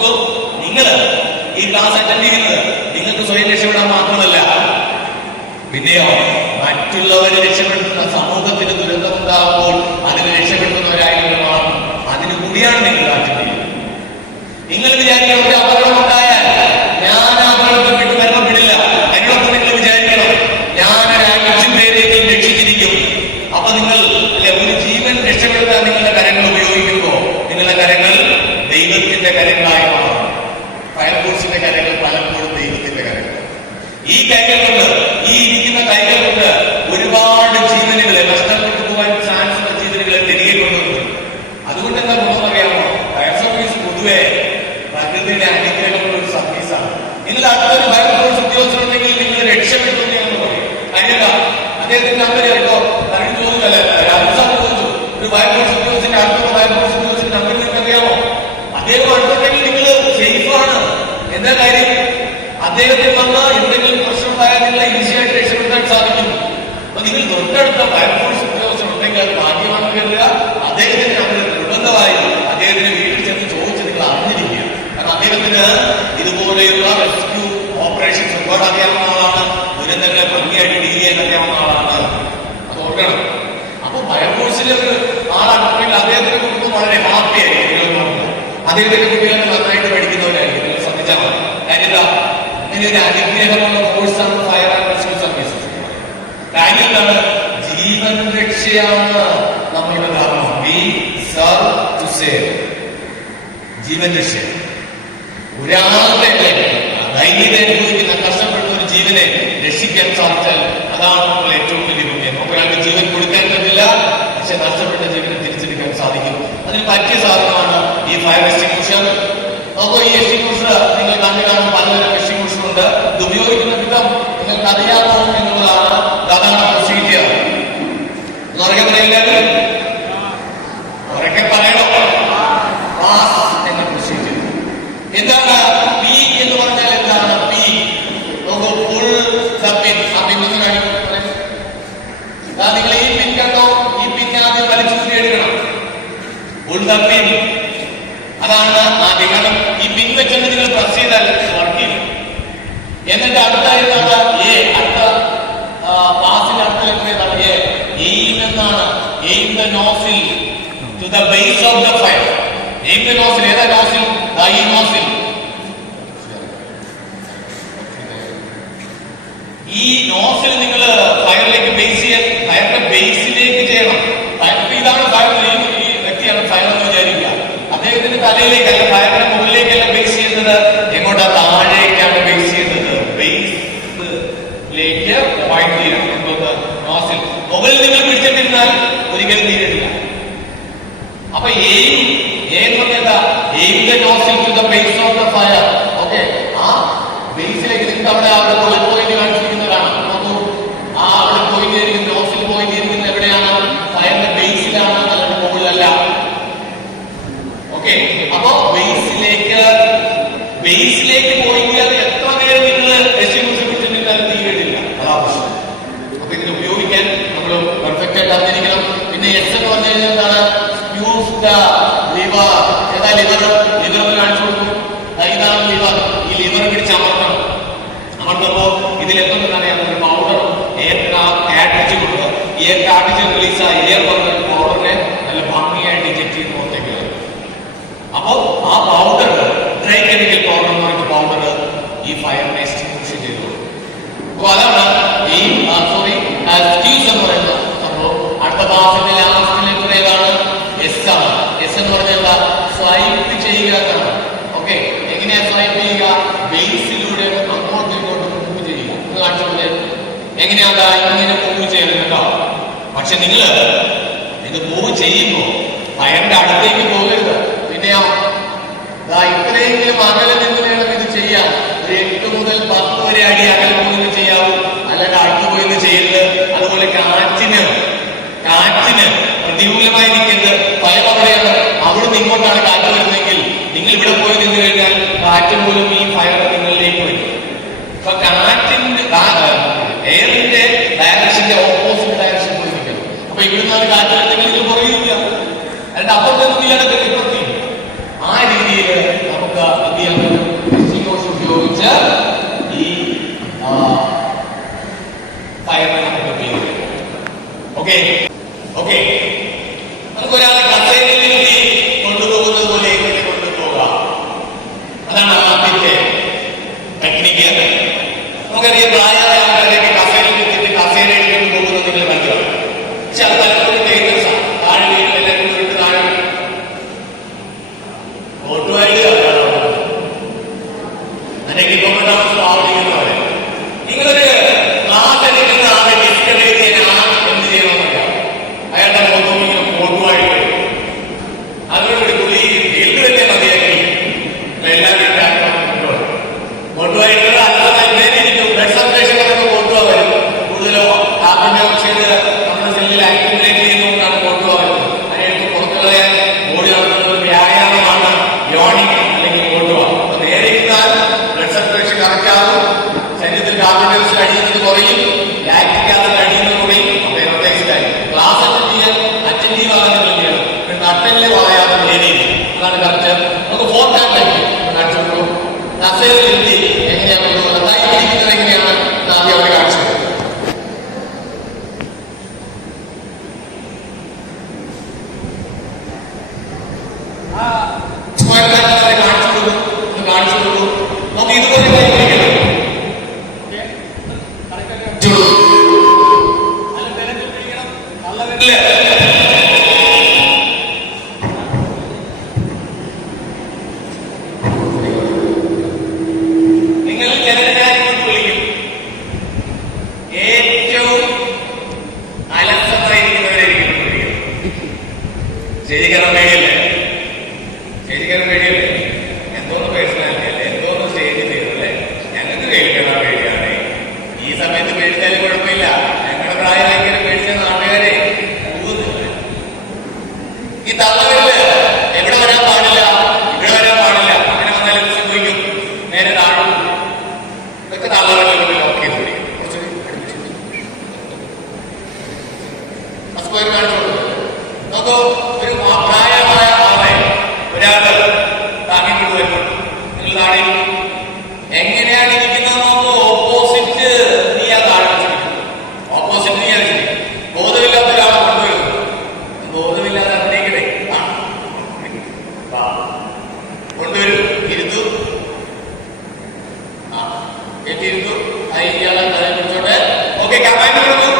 നോക്കൂ, നിങ്ങൾ ഈ ക്ലാസ് അറ്റൻഡ് ചെയ്യുന്നത് നിങ്ങൾക്ക് സ്വയം രക്ഷപ്പെടാൻ മാത്രമല്ല, പിന്നെയോ മറ്റുള്ളവരെ രക്ഷപ്പെടുത്തുന്ന, സമൂഹത്തിന് ദുരന്തമുണ്ടാകുമ്പോൾ അതിന് രക്ഷപ്പെടുത്തുന്നവരായിട്ട് മാറും. അതിനു കൂടിയാണ് നിങ്ങൾ അറ്റൻഡ് ചെയ്യുന്നത്. നിങ്ങൾ വിചാരിക്കണം ഒരു അപകടമുണ്ടായാൽ ഞാൻ ആ അപകടത്തെ വിട്ട് മരണപ്പെടില്ല. അതിനോടൊപ്പം നിങ്ങൾ വിചാരിക്കണം ഞാൻ ഒരു 5 പേരെയും രക്ഷിച്ചിരിക്കും. അപ്പൊ നിങ്ങൾ ഒരു ജീവൻ രക്ഷപ്പെടുത്താൻ നിങ്ങളുടെ കരങ്ങൾ ഉപയോഗിക്കുമ്പോൾ നിങ്ങളുടെ കരങ്ങൾ ദൈവത്തിന്റെ കരങ്ങളായി മാറും. ഫയർഫോഴ്സിന്റെ കരങ്ങൾ പലപ്പോഴും ദൈവത്തിന്റെ കരങ്ങൾ. ഈ കൈകൾ കൊണ്ട്, ഈ ഇരിക്കുന്ന കൈകൾ കൊണ്ട് ഒരുപാട് ജീവനുകളെ നഷ്ടപ്പെട്ടു പോകാൻ ചാൻസ് ഉള്ള ജീവനുകളെ തിരികെ കൊണ്ടുവരുന്നു. അതുകൊണ്ട് എന്താ ഗുണമെന്നറിയാമോ? ഫയർ സർവീസ് പൊതുവെ പ്രകൃതിയുടെ അനുഗ്രഹമുള്ള ഒരു സർവീസാണ്. നിങ്ങൾ അടുത്തൊരു ഫയർഫോഴ്സ് ഉദ്യോഗസ്ഥരുണ്ടെങ്കിൽ നിങ്ങൾ രക്ഷപ്പെട്ടു എന്ന് പറയും. കഴിയുക അദ്ദേഹത്തിന്റെ നമ്പർ കേട്ടോ, കറണ്ട് ചോദിച്ചല്ല, രാജസ്ഥാൻ ചോദിച്ചു. ഒരു ഫയർഫോഴ്സ് ഉദ്യോഗസ്ഥന്റെ അടുത്തുള്ള ഫയർഫോഴ്സ് ഉദ്യോഗസ്ഥന്റെ നമ്പർ നിങ്ങൾക്ക് അറിയാമോ? അദ്ദേഹം അടുത്തുണ്ടെങ്കിൽ നിങ്ങൾ സേഫാണ്. എന്താ കാര്യം? അദ്ദേഹത്തിൽ വന്ന എന്തെങ്കിലും പ്രശ്നമുണ്ടായാൽ നിങ്ങളെ ഈസിയായിട്ട് രക്ഷപ്പെടുത്താൻ സാധിക്കും. അപ്പൊ നിങ്ങൾ തൊട്ടടുത്ത ഫയർഫോഴ്സ് ഉദ്യോഗസ്ഥരുണ്ടെങ്കിൽ അത് ഭാഗ്യമാണെന്ന് കരുതുക. അദ്ദേഹത്തിന് നമ്പർ നിർബന്ധമായി അദ്ദേഹത്തിന്റെ വീട്ടിൽ ചെന്ന് ചോദിച്ച് നിങ്ങൾ അറിഞ്ഞിരിക്കുക. കാരണം അദ്ദേഹത്തിന് ഇതുപോലെയുള്ള റെസ്ക്യൂ ഓപ്പറേഷൻസ് ഒരുപാട് അറിയാവുന്ന ആളാണ്. ദുരന്തങ്ങളെ ഭംഗിയായിട്ട് ഡീൽ ചെയ്യാൻ അറിയാവുന്ന ആളാണ്. അത് ഓർക്കണം. അപ്പൊ ഫയർഫോഴ്സിലെ ഒരു ആളാണെങ്കിൽ അദ്ദേഹത്തിന്റെ കുടുംബം വളരെ ഹാപ്പി ആയിരിക്കും. അദ്ദേഹത്തിന്റെ കുട്ടികൾ നന്നായിട്ട് പഠിക്കുന്നവരായിരിക്കും. നിങ്ങൾ ശ്രദ്ധിച്ചാൽ മതി. കാര്യം ഇങ്ങനെ ഒരു അനുഗ്രഹമുള്ള ഫോഴ്സാണ് ഫയർ ആൻഡ് റെസ്ക്യൂ സർവീസസ്. കാര്യം എന്താണ്? ജീവൻ രക്ഷയാണ് നമ്മളുടെ ധർമ്മം. We serve to save. ജീവൻ രക്ഷ. ഒരാളുടെ ദൈന്യത അനുഭവിക്കുന്ന കഷ്ടപ്പെടുന്ന ഒരു ജീവനെ രക്ഷിക്കാൻ സാധിച്ചാൽ അതാണ് നമ്മൾ ഏറ്റവും വലിയ പുണ്യം. ഒരാൾക്ക് ജീവൻ കൊടുക്കാൻ പറ്റില്ല, പക്ഷെ നഷ്ടപ്പെട്ട ജീവനെ തിരിച്ചെടുക്കാൻ സാധിക്കും. അതിന് പറ്റിയ സാധനമാണ് ഈ ഫയർ എക്സ്റ്റിങ്വിഷർ. അപ്പോൾ ഈ എക്സ്റ്റിങ്വിഷർ നിങ്ങൾ കണ്ടു കാണും. പലതരം എക്സ്റ്റിങ്വിഷർ ഉണ്ട്. ഇത് ഉപയോഗിക്കുന്ന വിധം നിങ്ങൾക്ക് അറിയാമോ എന്നുള്ളതാണ്. അതാണ് പ്രൊസീജിയർ. ഉറക്കെ പറയില്ല, ഉറക്കെ പറയണോ? പാസ് എന്ന പ്രൊസീജിയർ. എന്താണ് പി എന്ന് പറഞ്ഞാൽ? എന്താണ് പി? നോക്കൂ, ഫുൾ പിൻ. ആ പിന്നൊന്ന് കാണിക്കും. നിങ്ങൾ ഈ പിൻ കണ്ടോ? ഈ പിൻ ആദ്യം വലിച്ചു എടുക്കണം. ഫുൾ പിൻ. അതാണ് ആദ്യം. കാരണം ഈ പിൻ വെച്ചിട്ട് നിങ്ങൾ പ്രസ് ചെയ്താൽ വർക്ക് ചെയ്യും. എന്നിട്ട് അടുത്തായിരുന്നാണ് എ. അടുത്ത പാസിന്റെ അടുത്ത ലെറ്റർ എ. എയിം എന്നാണ്. Aim the nozzle to the base of the fire. Aim the nozzle. ഏതാ നോസിൽ? ഈ നോസിൽ. ഈ നോസിൽ നിങ്ങൾ ഫയറിലേക്ക് ബേസ് ചെയ്യാൻ, ഫയറിന്റെ ബേസിലേക്ക് ചെയ്യണം. ഇതാണ് ഫയർ. ഈ വ്യക്തിയാണ് ഫയർ എന്ന് വിചാരിക്കുക. അദ്ദേഹത്തിന്റെ തലയിലേക്കല്ല, ഫയറിന്റെ മുകളിലേക്കല്ല ബേസ് ചെയ്യുന്നത്. എങ്ങോട്ടാ? താഴേക്കാണ് ബേസ് ചെയ്യുന്നത്. ബേസിലേക്ക് പോയിന്റ് ചെയ്യണം. എന്തോന്ന്? നോസിൽ. മുകളിൽ നിങ്ങൾ പിടിച്ചിട്ടിരുന്നാൽ ഒരിക്കലും തീരില്ല. അപ്പൊ എയിം എന്ന് പറഞ്ഞാൽ aim the nozzle to the base of the fire. Okay, ആ ബേസിലേക്ക് നിങ്ങൾക്ക് അവിടെ അവിടെ പോയിന്റ് കാണിച്ചിരിക്കുന്നവരാണ്. നോക്കൂ, ആ അവിടെ പോയിന്റ് ചെയ്തിരിക്കുന്ന നോസിൽ പോയിന്റ് ചെയ്തിരിക്കുന്നത് എവിടെയാണ്? ഫയറിന്റെ ബേസിലാണ്, അല്ലെങ്കിൽ മുകളിലല്ല. ഓക്കെ, അപ്പൊ ബേസിലേക്ക് പോയിക്കാതെ എത്ര നേരം നിങ്ങൾ എസ്റ്റിങ്വിഷർ പിടിച്ചിട്ടുണ്ടാലും തീരില്ല. അതാ പ്രശ്നം. അപ്പൊ ഇതിന് ഉപയോഗിക്കാൻ നമ്മൾ പെർഫെക്റ്റ് ആയിട്ട് അറിഞ്ഞിരിക്കണം. പിന്നെ എസ് എന്ന് പറഞ്ഞു കഴിഞ്ഞാൽ എന്താണ്? Use the liver. ഏതാ ലിവർ? ലിവർ കാണിച്ചു കൊടുക്കും. ഇതാണ് ലിവർ. ഈ ലിവർ പിടിച്ച് അമർത്തണം. അമർത്തുമ്പോ ഇതിലെന്തെന്ന് അറിയാം? ഒരു പൗഡർ എയർ ആറ്റിച്ചുകൊണ്ട് എയർ ആറ്റിച്ച് റിലീസ് ആ എയർ വന്ന് പൗഡറിനെ നല്ല ഭംഗിയായിട്ട് ഇഞ്ചക്ട് ചെയ്ത് പുറത്തേക്ക് വരും. അപ്പോ ആ പൗഡർ, ഡ്രൈ കെമിക്കൽ പൗഡർ എന്ന് പറയുന്ന പൗഡർ ഈ ഫയറിനെ എക്സ്റ്റിങ്വിഷ് ചെയ്തു. അപ്പൊ അതാണ് ഈ എക്സ്ക്യൂസ് എന്ന് പറയുന്ന സംഭവം. അടുത്ത ക്ലാസ്സിന്റെ ലാസ്റ്റ് ലെറ്റർ ഏതാണ്? എസ് ആണ്. എസ് എന്ന് പറഞ്ഞാൽ സ്വൈപ്പ് ചെയ്യുക എന്നാണ്. ഓക്കെ, എങ്ങനെയാ സ്വൈപ്പ് ചെയ്യുക? ബേസിലൂടെ അങ്ങോട്ടും ഇങ്ങോട്ടും മൂവ് ചെയ്യുക. നിങ്ങൾ കാണിച്ചോളെ എങ്ങനെയാ? ഇങ്ങനെ മൂവ് ചെയ്യണം കേട്ടോ. പക്ഷെ നിങ്ങൾ ഇത് മൂവ് ചെയ്യുമ്പോ ഫയറിന്റെ അടുത്തേക്ക് പോകരുത്. പിന്നെയോ ഇത്രയെങ്കിലും അകലെ നിന്ന് വേണം ഇത് ചെയ്യാൻ. ഒരു 8 മുതൽ 10 വരെ അടി അകലെ പോയി ചെയ്യാവൂ, അല്ലാതെ അടുത്ത് പോയി ചെയ്യരുത്. അതുപോലെ കാറ്റിന് പ്രതികൂലമായി നിൽക്കരുത്. ഫയർ അവിടെയാണ്, അവിടുന്ന് ഇങ്ങോട്ടാണ് കാറ്റ് വരുന്നതെങ്കിൽ നിങ്ങൾ ഇവിടെ പോയി നിന്ന് കഴിഞ്ഞാൽ കാറ്റ് പോലും ഈ ഫയർ നിങ്ങളിലേക്ക് വരും. അപ്പൊ കാറ്റിന്റെ എയറിന്റെ ഡയറക്ഷന്റെ ഓപ്പോസിറ്റ് ഡയറക്ഷൻ പോയി നിൽക്കണം. അപ്പൊ ഇവിടുന്ന് അത് കാറ്റ് വരുന്നെങ്കിൽ നിങ്ങൾ പുറകില്ല, അതിന്റെ അപ്പുറത്തൊന്നും ഇല്ലാതെ ഇപ്പുറത്തി. ആ രീതിയിൽ നമുക്ക് കെട്ടിയിരുന്നു. ഇയാളെ തലയിൽ പിടിച്ചോട്ടെ. ഓക്കെ, കമാൻഡ് കൊടുത്തു.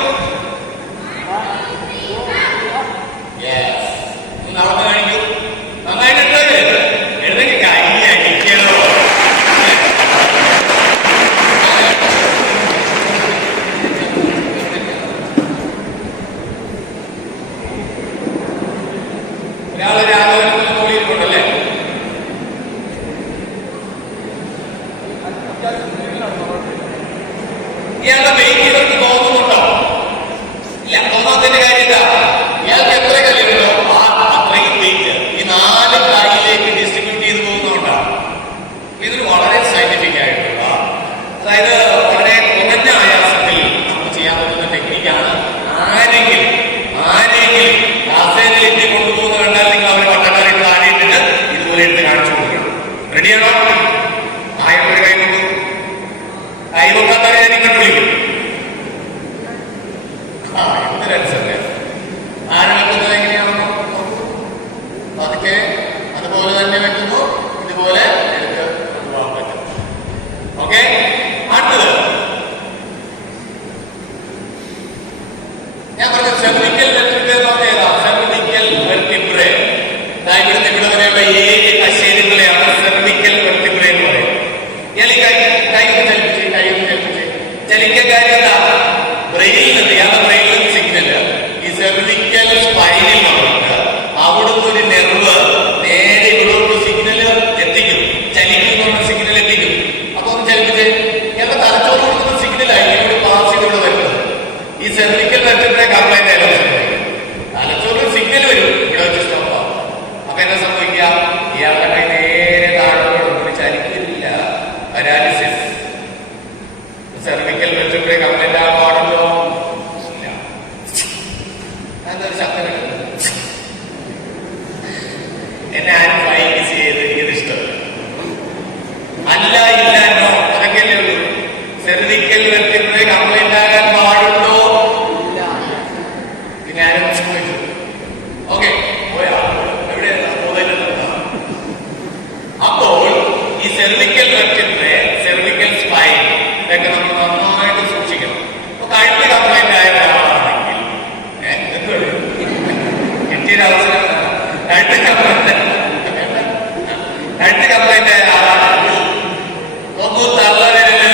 നടന്ന് കാണിക്കൂ. നന്നായിട്ട് എഴുതെങ്കിൽ കൈ അടിക്കണോ. ഒരാള് രാഘവനത്തിന് തോളിയിട്ടുണ്ടല്ലേ. ഇയാളുടെ വെയിറ്റ് ഇവർക്ക് തോന്നുന്നുണ്ടോ? ഇല്ല, തോന്നാത്തതിന്റെ കാര്യമില്ല. ഇയാൾക്ക് എത്ര കല്ലുണ്ടോ അത്രയും വെയിറ്റ് ഈ 4 കായിലേക്ക് ഡിസ്ട്രിബ്യൂട്ട് ചെയ്ത് പോകുന്നതുകൊണ്ടാണ്. ഇതൊരു വളരെ സയന്റിഫിക് ആയിട്ടുള്ള, അതായത് വളരെ കുറഞ്ഞ ആയാസത്തിൽ നമുക്ക് ചെയ്യാൻ പറ്റുന്ന ടെക്നിക്കാണ്. ആരെങ്കിലും കാസേരയിലേക്ക് കൊണ്ടുപോകുന്ന കണ്ടാൽ നിങ്ങൾ അവരെ വട്ടക്കാരിട്ട് താഴെയിട്ടിട്ട് ഇതുപോലെ എടുത്ത് കാണിച്ചു കൊടുക്കണം. റെഡിയാണോ? ആയൊരു കൈ കൊണ്ടു. കൈ നോക്കാത്തവരെ നിങ്ങൾ വിളിക്കും. എന്തൊരനുസരിച്ച് ആരെടുക്കുന്നത് എങ്ങനെയാണെന്ന് അതൊക്കെ അതുപോലെ തന്നെ വെക്കുന്നു. ഇതുപോലെ എടുത്ത് കൊണ്ടുപോകാൻ പറ്റും. ഓക്കെ, അടുത്തത് ഞാൻ പറഞ്ഞ സെർവിക്കൽ വെർട്ടിബ്രെ എന്ന് പറഞ്ഞാൽ സെർവിക്കൽ വെർട്ടിബ്രെ. ഇവിടുത്തെ ഇവിടെ വരെയുള്ള 7 കശേരുകളെയാണ് സെർവിക്കൽ വെർട്ടിബ്രെ എന്ന് പറയുന്നത്. ചലിക്കാൻ കാര്യമല്ല, ബ്രെയിനിൽ നിന്ന് ഇയാളുടെ ബ്രെയിനിൽ സിഗ്നല് ഈ സെർവിക്കൽ സ്പൈനിൽ നമുക്ക് അവിടുന്ന് ഒരു നെർവ് നേരെ ഇവിടോട്ട് സിഗ്നല് എത്തിക്കും. ചലിക്കുന്ന സിഗ്നൽ എത്തിക്കും. അപ്പൊ ഒന്ന് ചലിപ്പിച്ച് ഇയാളുടെ തലച്ചോറ് കൊടുക്കുന്ന സിഗ്നലായി ഇവിടെ പാസ് ചെയ്ത് ഇവിടെ വരുന്നത്. ഈ സെർവിക്കൽ വെർട്ടിബ്രെ കംപ്ലൈന്റ് ആയാലും തലച്ചോറിന് സിഗ്നൽ വരും, ഇവിടെ വെച്ച് സ്റ്റോപ്പ് ആവും. അപ്പൊ എന്താ സംഭവിക്കുക? ഇയാളുടെ കൈ നേരെ താഴോട്ട് ചലിക്കില്ല. പാരാലിസിസ്. സെർവിക്കൽ വെർട്ടിബ്രെ കംപ്ലൈന്റ് ആകാൻ പാടുണ്ടോ? ഇല്ല. അതൊരു ശബ്ദം എന്നെ ആരും ഫൈറ്റ് ചെയ്ത് എനിക്കത് ഇഷ്ടമല്ല. അല്ല, ഇല്ല, നോ, അതൊക്കെയല്ലേ ഉള്ളൂ. സെർവിക്കൽ വെർട്ടിബ്രെ കംപ്ലൈന്റ് ആകാൻ പാടുണ്ടോ? ഇല്ല. പിന്നെ ആരും ചോദിച്ചു. ഓക്കെ, പോയാ എവിടെ അപ്പോൾ ഈ സെർവിക്കൽ വെർട്ടിബ്രെ, സെർവിക്കൽ സ്പൈൻ ഇതൊക്കെ നമ്മൾ നന്നായിട്ട് സൂക്ഷിക്കണം. അപ്പൊ കഴുത്ത് കംപ്ലൈന്റ് ആയ ഒരാളാണെങ്കിൽ കിട്ടിയൊരവസരം കഴുത്ത് കംപ്ലൈന്റ് ആയ ആളാണെങ്കിൽ നോക്കൂ, തള്ളവിരല്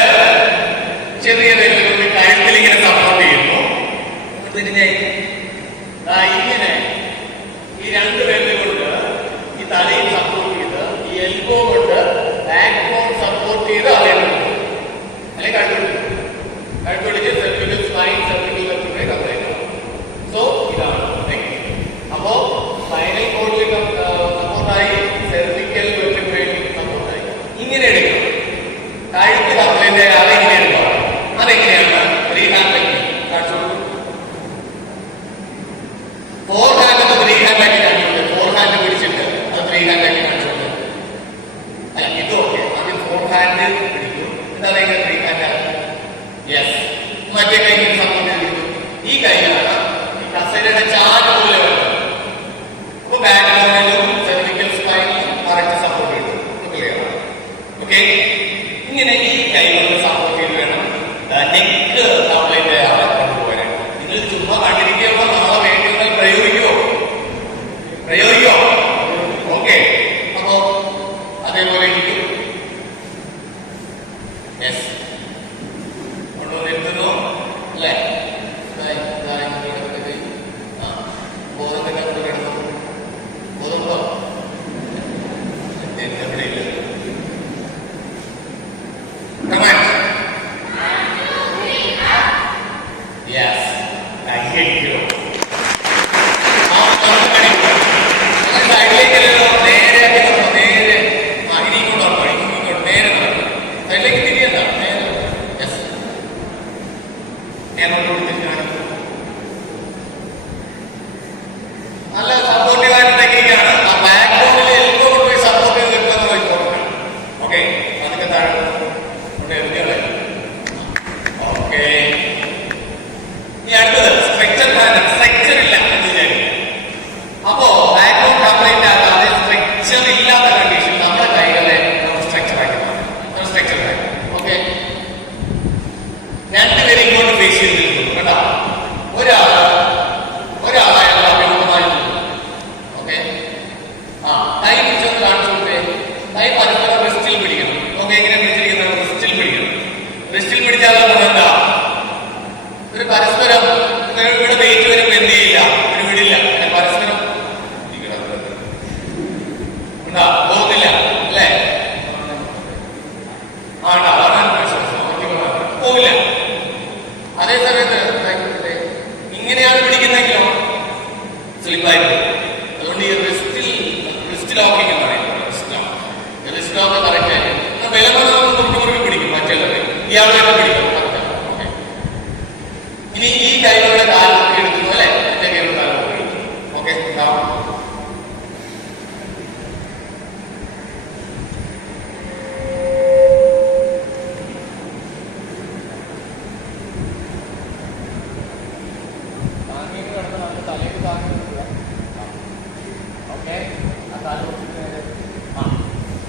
ചെറിയ വിരലുകൾ കഴുത്തിൽ ഇങ്ങനെ സപ്പോർട്ട് ചെയ്യുന്നു. ഇങ്ങനെ ഈ 2 വിരല് കൊണ്ട് ഈ തലയിൽ സപ്പോർട്ട് ചെയ്ത് ഈ എൽബോ കൊണ്ട് ബാക്ക് ബോൺ സപ്പോർട്ട് ചെയ്ത് അറിയണം. അല്ലെങ്കിൽ കഴുത്തൊടിച്ച് cervical spine, cervical vertebrae complaint ആവും. സോ ഇതാണ് ടെക്നിക്ക്. അപ്പോ സ്പൈനൽ കോഡിൽ സപ്പോർട്ടായി, സെർവിക്കൽ വെർട്ടിബ്രെ സപ്പോർട്ടായി. ഇങ്ങനെ എടുക്കണം. കഴുത്ത് കംപ്ലൈന്റ് ആയാൽ ഇങ്ങനെ എടുക്കണം. അതെങ്ങനെയാണ്? ഫ്രീ ഹാൻഡ് ടെക്നിക്ക് കാണിച്ചു. ഫോർ ഹാൻഡ് ഒന്ന് ഫ്രീ ഹാൻഡ് ആക്കി കാണിച്ചു. ഫോർ ഹാൻഡ് പിടിച്ചിട്ട് അത് ഫ്രീ ഹാൻഡ് ആക്കി കാണിച്ചു. അല്ല, ഇത് ഓക്കെ. ആദ്യം ഫോർ ഹാൻഡ് പിടിക്കും. എന്താണ് ഇങ്ങനെ ഫ്രീ ഹാൻഡ്? യെസ്. മറ്റേ കൈക്ക് സപ്പോർട്ട് ചെയ്തിരിക്കും. ഈ കൈയാണ് ഈ കസേരയുടെ ചാട് പോലെ വരുന്നത്. അപ്പൊ ബാക്ക് ബോണിലും സെർവിക്കൽ സ്പൈനിലും കറക്റ്റ് സപ്പോർട്ട് ചെയ്തു. ക്ലിയർ ആണ്. ഓക്കെ, ഇങ്ങനെ ഈ കൈകൊണ്ട് സപ്പോർട്ട് ചെയ്ത് വേണം നെക്ക് കംപ്ലൈന്റ് ആവാൻ കൊണ്ടുപോകാൻ. നിങ്ങൾ ചുമ്മാ കണ്ടിരിക്കുമ്പോ നാളെ വേണ്ടി പ്രയോഗിക്കോ? ഓക്കെ, അപ്പോ അതേപോലെ ഇരിക്കും. യെസ്, കൊണ്ടുവന്നിരുന്നു അല്ലേ? ബോധത്തെ കണ്ടു കിടന്നു. ബോധമുണ്ടോ? എവിടെയില്ല. യെസ്, സിസ്റ്റമൊക്കെ കറക്റ്റ് ആയിരിക്കും. വില മുറുക്കി പിടിക്കും, മറ്റുള്ളത് ഇയാളെ പിടിക്കും. ഇനി ഈ കൈകളുടെ കാലൊക്കെ എടുക്കുന്നു അല്ലെ, എന്റെ കൈകളുടെ കാലൊക്കെ എടുക്കുന്നു. ഓക്കെ, തലേക്ക് താങ്ങി നിൽക്കുക. ഓക്കെ, ആ കാല്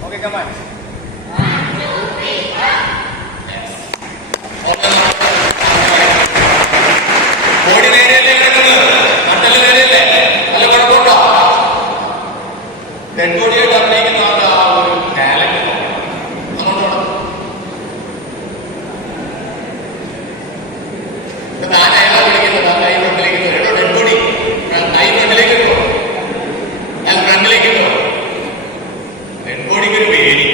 ഓക്കെ, കമാൻ. ബോഡി നേരെയല്ലേ കിടക്കുന്നത്, നട്ടല് നേരെയല്ലേ, നല്ല കുഴപ്പമുണ്ടോ? ഡെഡ് ബോഡിയായിട്ട് അഭിനയിക്കുന്ന ആ ഒരു ടാലന്റ് താനായാലും വിളിക്കുന്നത് കൈ ഫ്രണ്ടിലേക്ക് കേട്ടോ, ഡെഡ് ബോഡി കൈ ഫ്രണ്ടിലേക്ക് ഇട്ടോ, ഞാൻ ഫ്രണ്ടിലേക്ക് ഇട്ടോ. ഡെഡ് ബോഡിക്ക് ഒരു പേര്.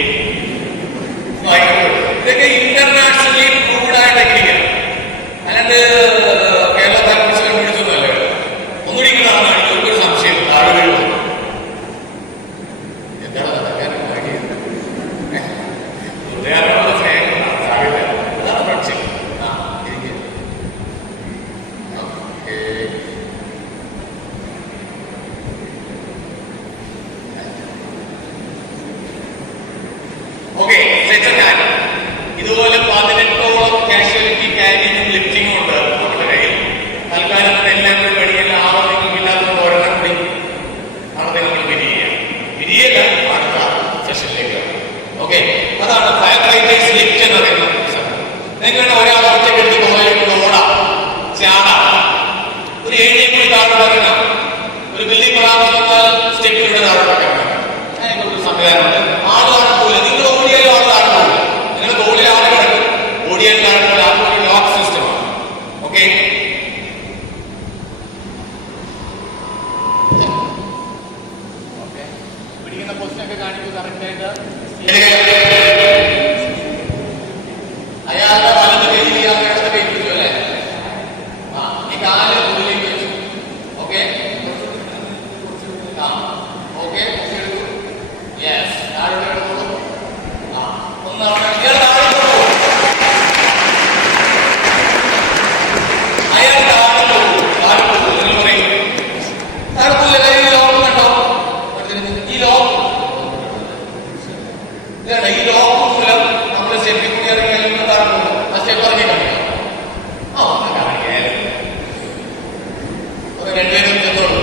ഇതൊക്കെ ഇന്റർനാഷണലി പ്രൂവ്ഡ് ആയ ടെക്നിക്കാണ്. അല്ലാണ്ട് കേരള ഫാമിലീസ് കണ്ടുപിടിച്ചൊന്നുമല്ല. ഒന്നുകൂടി ഇങ്ങനെ നടന്നാണ് ഒരു സംശയം താഴെ വീഴും. എന്താണ് നടക്കാനും സ്നേഹം സാധ്യത, അതാണ് ഫ്രണ്ട്ഷിപ്പ്. ഓക്കെ, ഇതുപോലെ 18ഓളം കാഷ്വാലിറ്റി ക്യാരിങ്ങും ലിഫ്റ്റിങ്ങും ഉണ്ട് നമ്മുടെ കയ്യിൽ. തൽക്കാലം എല്ലാം കൂടി പഠിക്കുന്ന ആളെ നിങ്ങൾക്കില്ലാത്ത ഒരെണ്ണം കൂടി അവിടെ നിങ്ങൾ വിരിയല്ല അടുത്ത സെഷനിലേക്ക്. ഓക്കെ, അതാണ് ഫയർ ഫൈറ്റേഴ്സ് ലിഫ്റ്റ് എന്ന് പറയുന്ന സംഭവം. നിങ്ങളുടെ ഒരാൾ ഒറ്റക്കെടുത്ത് പോയിട്ട് ഓടാം, ചാടാം, ഒരു 7 കൂടി താഴെ ഇറങ്ങാം, ഒരു ബിൽഡിംഗ് സ്റ്റെപ്പിലൂടെ താഴെ ഇറങ്ങാം. അതിനൊക്കെ ഒരു സംവിധാനമുണ്ട്. ആള് നടക്കൂല, നിങ്ങൾ ഓടിയാലും ആള് നടക്കൂല. നിങ്ങളുടെ തോളിൽ ആള് കിടക്കും, ഓടിയാൽ നടക്കൂല. അതൊരു ലോക്ക് സിസ്റ്റമാണ്. ഓക്കെ, പിടിക്കുന്ന പൊസിഷനൊക്കെ കാണിക്കും കറക്റ്റ് ആയിട്ട്. അയാളുടെ വലത് കൈയിൽ ഇയാളുടെ ഇടത് കൈ പിടിച്ചു അല്ലേ? ഈ കാല് ഉള്ളിലേക്ക് വെച്ചു. ഓക്കെ, ഓക്കെ, യെസ്, താഴെ കിടന്നോളൂ. ഒന്ന് ഇയാൾ താഴെ പോകും, അയാൾ താഴെ പോകും, താഴെ പോകും. നിങ്ങൾ പറയും താഴെ പോകില്ല, കാര്യം ഈ ലോകം കണ്ടോ, ഈ ലോകം ഈ ലോകം മൂലം നമ്മൾ സ്റ്റെപ്പിൽ കൂടി ഇറങ്ങിയാലും താഴെ പോകും. ആ സ്റ്റെപ്പ് ഇറങ്ങി കാണിക്കാം. കാണിക്കായാലും രണ്ടുപേരും ചെന്നോളൂ,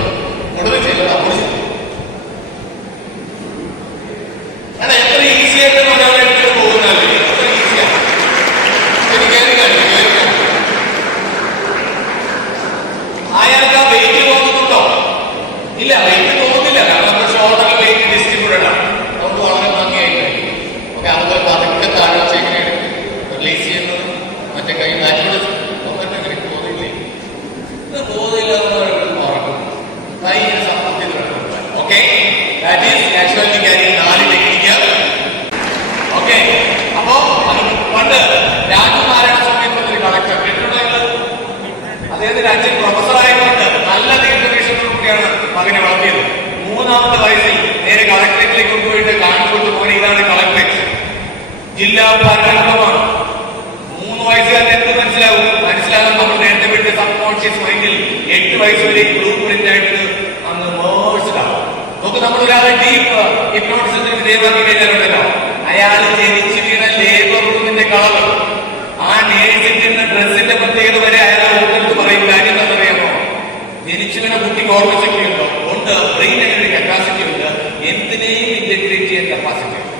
ഒടുവിൽ ചെല്ലുക. എത്ര ഈസിയായിട്ട് ഒരാളെ എടുത്തിട്ട് പോകുന്നല്ലേ, എത്ര ഈസിയാണ്. അയാൾക്ക് ആ വെയിറ്റ് തോന്നുന്നുണ്ടോ? ഇല്ല, വെയിറ്റ് തോന്നുന്നില്ല. കാരണം നമ്മുടെ ഷോൾഡറിൽ വെയിറ്റ് ഡിസ്ട്രിബ്യൂട്ടഡ് ആണ്. നമുക്ക് വളരെ ഭംഗിയായിട്ട്. ഓക്കെ, അതുപോലെ പതുക്കെ താഴെ വെച്ചെങ്ങനെയാണ് റിലീസ് ചെയ്യുന്നത്. മറ്റേ കൈ നാട്ടിലൂടെ അങ്ങനെ തോന്നില്ലേ, ഇത് ബോധമില്ലാതെ മറക്കും. കൈ സമ്മർദ്ദത്തിൽ കിടക്കും. Okay, that is casualty carrying 4 technique. Okay, അപ്പോ പണ്ട് രാജകുമാരുടെ സമയത്ത് ഒരു കളക്ടർ കെട്ടിടങ്ങൾ അദ്ദേഹത്തിന്റെ അച്ഛൻ പ്രൊഫസറായതുകൊണ്ട് നല്ല ദീർഘവീക്ഷണത്തോടുകൂടിയാണ് മകനെ വളർത്തിയത്. 3ാമത്തെ വയസ്സിൽ നേരെ കളക്ടറേറ്റിലേക്ക് കൊണ്ടുപോയിട്ട് കാണിച്ചു കൊടുത്തു, പോലെ ഇതാണ് കളക്ടറേറ്റ്, ജില്ലാ ഭരണകൂടമാണ്. 3 വയസ്സുകാരൻ എന്ത് മനസ്സിലാകും നമ്മൾ നേരത്തെ വിട്ട സബ് കോൺഷ്യസ് മൈൻഡിൽ 8 വയസ്സ് വരെ ബ്ലൂ പ്രിന്റ് ആയിട്ട് അന്ന് മേഴ്സ്ഡാവും. നമുക്ക് നമ്മൾ ഒരാളെ ഡീപ്പ് ഹിപ്നോട്ടിസത്തിന് വിധേയമാക്കി കഴിഞ്ഞാലുണ്ടല്ലോ, അയാൾ ജനിച്ചു വീണ ലേബർ റൂമിന്റെ കളർ, ആ നേഴ്സിന്റെ ഡ്രസ്സിന്റെ പ്രത്യേകത വരെ അയാൾ ഓർമ്മ പറയും. കാര്യം എന്താണെന്നറിയാമോ? ജനിച്ചു വീണ കുട്ടിക്ക് ഓർമ്മശക്തി ഉണ്ടോ? ഉണ്ട്. ബ്രെയിനിന് ഒരു കപ്പാസിറ്റി ഉണ്ട്, എന്തിനേയും ഇന്റഗ്രേറ്റ് ചെയ്യാൻ കപ്പാസിറ്റി ഉണ്ട്.